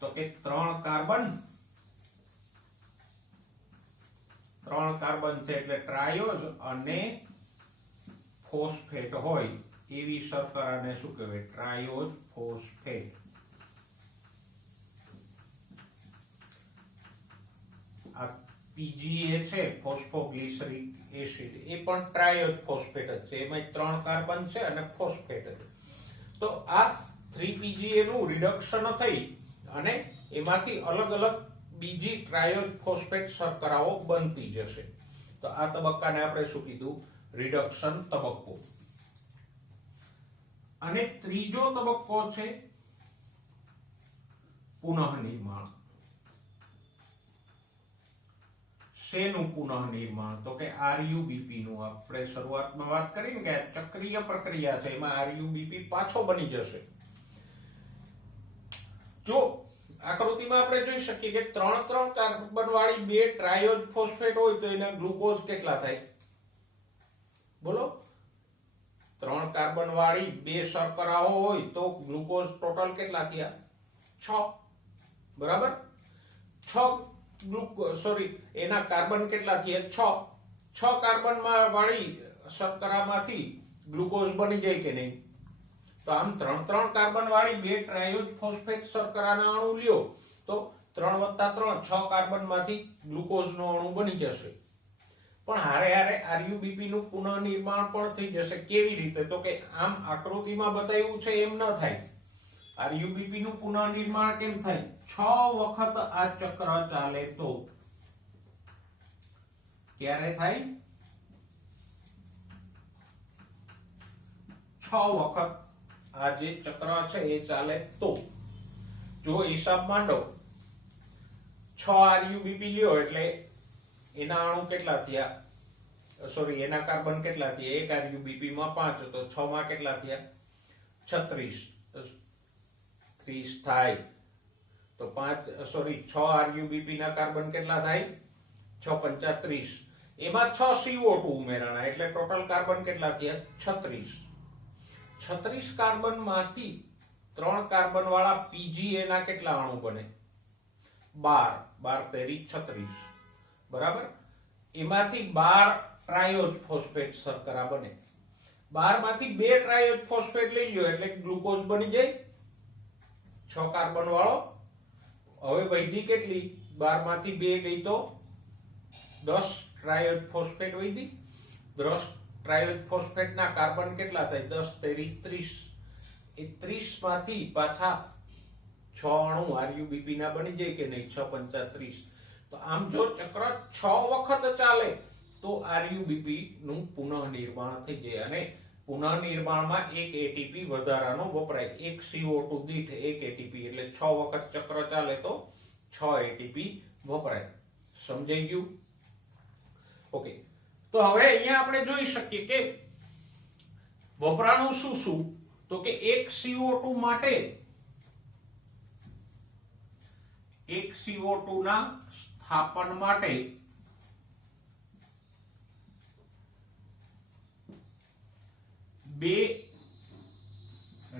તો કે 3 કાર્બન છે એટલે ટ્રાયોઝ અને ફોસ્ફેટ હોય એવી શર્કરાને શું કહેવાય? ટ્રાયોઝ ફોસ્ફેટ. આ PGA છે ફોસ્ફોગ્લિસરિક એસિડ, એ પણ ટ્રાયોઝ ફોસ્ફેટ જ છે. એમાં 3 કાર્બન છે અને ફોસ્ફેટ છે. તો આ 3PGA નું રિડક્શન થઈ અને એમાંથી અલગ અલગ બીજી ટ્રાયોઝ ફોસ્ફેટ શર્કરાઓ બનતી જશે. તો આ તબક્કાને આપણે શું કીધું? રિડક્શન તબક્કો. અને ત્રીજો તબક્કો છે પુનઃનિર્માણ. શેનું પુનઃનિર્માણ? તો કે RUBP નું. આપણે શરૂઆતમાં વાત કરી ને કે ચક્રીય પ્રક્રિયા છે, એમાં RUBP પાછો બની જશે. જો આકૃતિમાં આપણે જોઈ શકીએ કે 3 કાર્બન વાળી 2 ટ્રાયોઝ ફોસ્ફેટ હોય તો એના ગ્લુકોઝ કેટલા થાય? બોલો. 3 કાર્બન વાળી 2 શર્કરાઓ હોય તો ગ્લુકોઝ ટોટલ કેટલા થયા? 6. બરાબર? 6 એના કાર્બન કેટલા થયા? 6 કાર્બન વાળી શર્કરામાંથી ગ્લુકોઝ બની જાય કે નહીં? તો આમ 3 કાર્બન વાળી 2 ટ્રાયોઝ ફોસ્ફેટ શર્કરાના અણુ લ્યો તો 3 + 3 6 કાર્બન માંથી ગ્લુકોઝનો અણુ બની જશે. પણ હારે RUBP નું પુનઃનિર્માણ પણ થઈ જશે. કેવી રીતે? તો કે આમ આકૃતિમાં બતાવ્યું છે એમ ન થાય. RUBP નું પુનઃનિર્માણ કેમ થાય? 6 વખત આ ચક્ર ચાલે તો. ક્યારે થાય? 6 વખત આ જે ચક્ર છે એ ચાલે તો. જો હિસાબ માંડો, 6 RUBP લ્યો એટલે એના અણુ કેટલા થયા? એના કાર્બન કેટલા થયા? એક RUBP માં 5 તો 6 માં કેટલા થયા? 36. 30 થાય તો 6 RUBP ના કાર્બન કેટલા થાય? 6 × 5 = 30. એમાં 6 CO2 ઉમેરાણા એટલે ટોટલ કાર્બન કેટલા થયા? 36. 36 કાર્બન માંથી 3 કાર્બન વાળા PGA ના કેટલા અણુ બને? 12. 12 તેરી 36. બરાબર? એમાંથી 12 ટ્રાયોઝ ફોસ્ફેટ શર્કરા બને. 12 માંથી 2 ટ્રાયોઝ ફોસ્ફેટ લઈ લ્યો એટલે ગ્લુકોઝ બની જાય 6 કાર્બન વાળો. હવે વૈધી કેટલી? 12 માંથી 2 ગઈ તો 10 ટ્રાયોઝ ફોસ્ફેટ વૈધી. 10 ટ્રાયોઝ ફોસ્ફેટ ના કાર્બન કેટલા થાય? 10 તેરી 30. એ 30 માંથી પાછા 6 અણુ RUBP ના બની જાય કે નહીં? 6 × 5 = 30. તો આમ જો ચક્ર 6 વખત ચાલે તો આરયુબીપી નું પુનઃનિર્માણ થઈ જાય અને પુનઃનિર્માણમાં એક એટીપી વધારાનો વપરાય. એક CO2 દીઠ એક એટીપી એટલે 6 વખત ચક્ર ચાલે તો 6 એટીપી વપરાય. સમજાઈ ગયું? ઓકે, તો હવે અહીંયા આપણે જોઈ શકીએ કે વપરાણું શું શું, તો કે એક CO2 માટે એક CO2 ના સ્થાપન માટે બે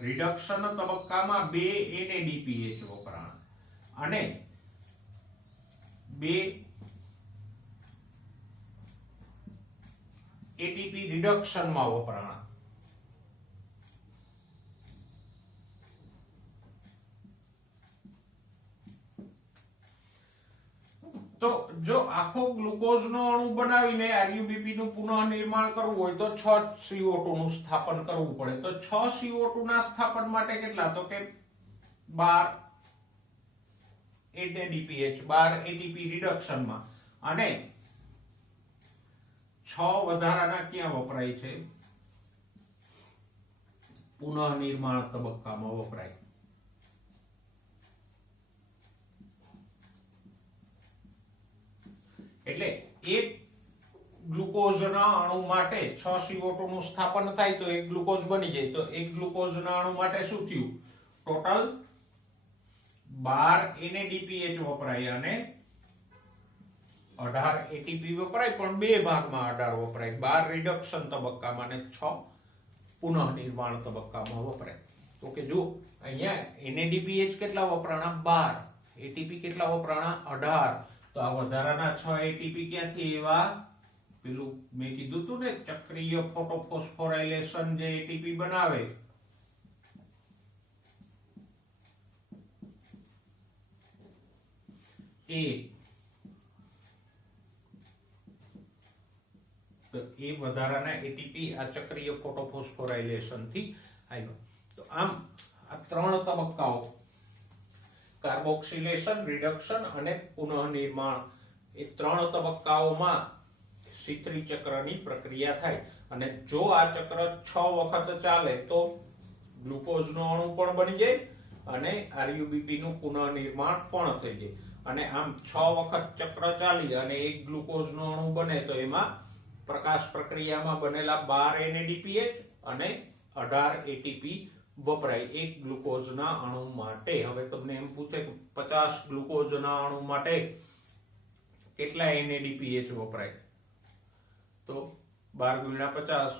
રિડક્શન તબક્કામાં 2 NADPH વપરાણ અને 2 ATP રિડક્શનમાં વપરાણ. તો જો આખો ગ્લુકોઝનો અણુ બનાવીને આરયુબીપી નું પુનઃનિર્માણ કરવું હોય તો 6 CO2 નું સ્થાપન કરવું પડે. તો 6 CO2 ના સ્થાપન માટે કેટલા, તો કે 12 NADPH 12 ATP રિડક્શનમાં અને 6 વધારાના ક્યાં વપરાય છે, પુનઃનિર્માણ તબક્કામાં વપરાય. એટલે એક ગ્લુકોઝના અણુ માટે 6 CO2 નું સ્થાપન થાય તો એક ગ્લુકોઝ બની જાય. તો એક ગ્લુકોઝના અણુ માટે શું થયું, ટોટલ 12 NADPH વપરાય અને 18 ATP વપરાય, પણ બે ભાગમાં 18 વપરાય. 12 રિડક્શન તબક્કામાં અને 6 પુનઃનિર્માણ તબક્કામાં વપરાય. તો કે જો અહીંયા NADPH કેટલા વપરાણા, 12, ATP કેટલા વપરાણા, 18. તો આ વધારાના 6 એટીપી ક્યાંથી એવા, પેલું મેં કીધું તું ને ચક્રીય ફોટોફોસ્ફોરાયલેશન જે એટીપી બનાવે એ, તો એ વધારાના એટીપી આ ચક્રીય ફોટોફોસ્ફોરાયલેશન થી આવ્યો. તો આમ આ 3 તબક્કાઓ, કાર્બોક્સિલેશન, રિડક્શન અને પુનઃનિર્માણ, એ 3 તબક્કાઓમાં C3 ચક્રની પ્રક્રિયા થાય. અને જો આ ચક્ર 6 વખત ચાલે તો ગ્લુકોઝનો અણુ પણ બની જાય અને આરયુબીપી નું પુનઃનિર્માણ પણ થઈ જાય. અને આમ 6 વખત ચક્ર ચાલી અને એક ગ્લુકોઝનો અણુ બને તો એમાં પ્રકાશ પ્રક્રિયામાં બનેલા 12 NADPH અને 18 ATP વપરાય એક ગ્લુકોઝના અણુ માટે. હવે તમને એમ પૂછે કે 50 ગ્લુકોઝના અણુ માટે કેટલા NADPH વપરાય, તો 12 × 50,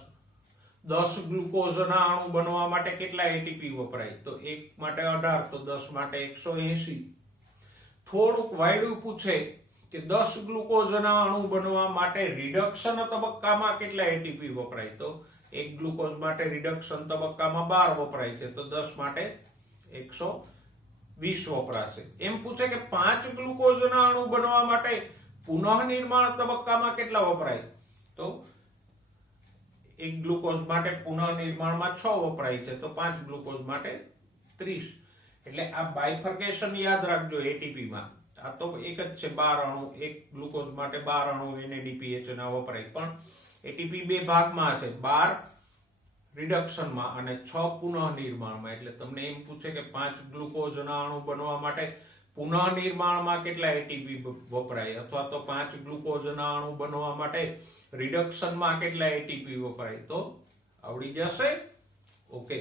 10 ગ્લુકોઝના અણુ બનવા માટે કેટલા ATP વપરાય, તો એક માટે 18, તો 10 માટે 180. થોડુંક વાયડું પૂછે કે 10 ગ્લુકોઝના અણુ બનવા માટે રિડક્શન તબક્કામાં કેટલા ATP વપરાય, તો એક ગ્લુકોઝ માટે રિડક્શન તબક્કામાં 12 વપરાય છે, તો 10 માટે 120 વપરાશે. એમ પૂછે કે 5 ગ્લુકોઝના અણુ બનવા માટે પુનઃનિર્માણ તબક્કામાં કેટલા વપરાય, તો એક ગ્લુકોઝ માટે પુનઃનિર્માણમાં 6 વપરાય છે, તો 5 ગ્લુકોઝ માટે 30. એટલે આ બાયફર્કેશન યાદ રાખજો. એટીપી માં આ તો એક જ છે, 12 અણુ, એક ગ્લુકોઝ માટે 12 અણુ NADPH ના વપરાય, પણ એટીપી બે ભાગમાં છે, 12 રિડક્શનમાં અને 6 પુનઃનિર્માણમાં. એટલે તમને એમ પૂછે કે 5 ગ્લુકોઝના અણુ બનવા માટે પુનઃનિર્માણમાં કેટલા એટીપી વપરાય, અથવા તો 5 ગ્લુકોઝના અણુ બનવા માટે રિડક્શનમાં કેટલા એટીપી વપરાય, તો આવડી જશે. ઓકે,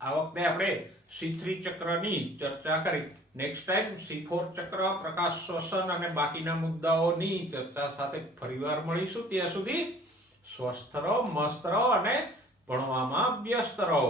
આ વખતે આપણે C3 ચક્રની ચર્ચા કરી. નેક્સ્ટ ટાઈમ C4 ચક્ર, પ્રકાશ શ્વસન અને બાકીના મુદ્દાઓની ચર્ચા સાથે ફરીવાર મળીશું. ત્યાં સુધી સ્વસ્થ રહો, મસ્ત રહો અને ભણવામાં વ્યસ્ત રહો.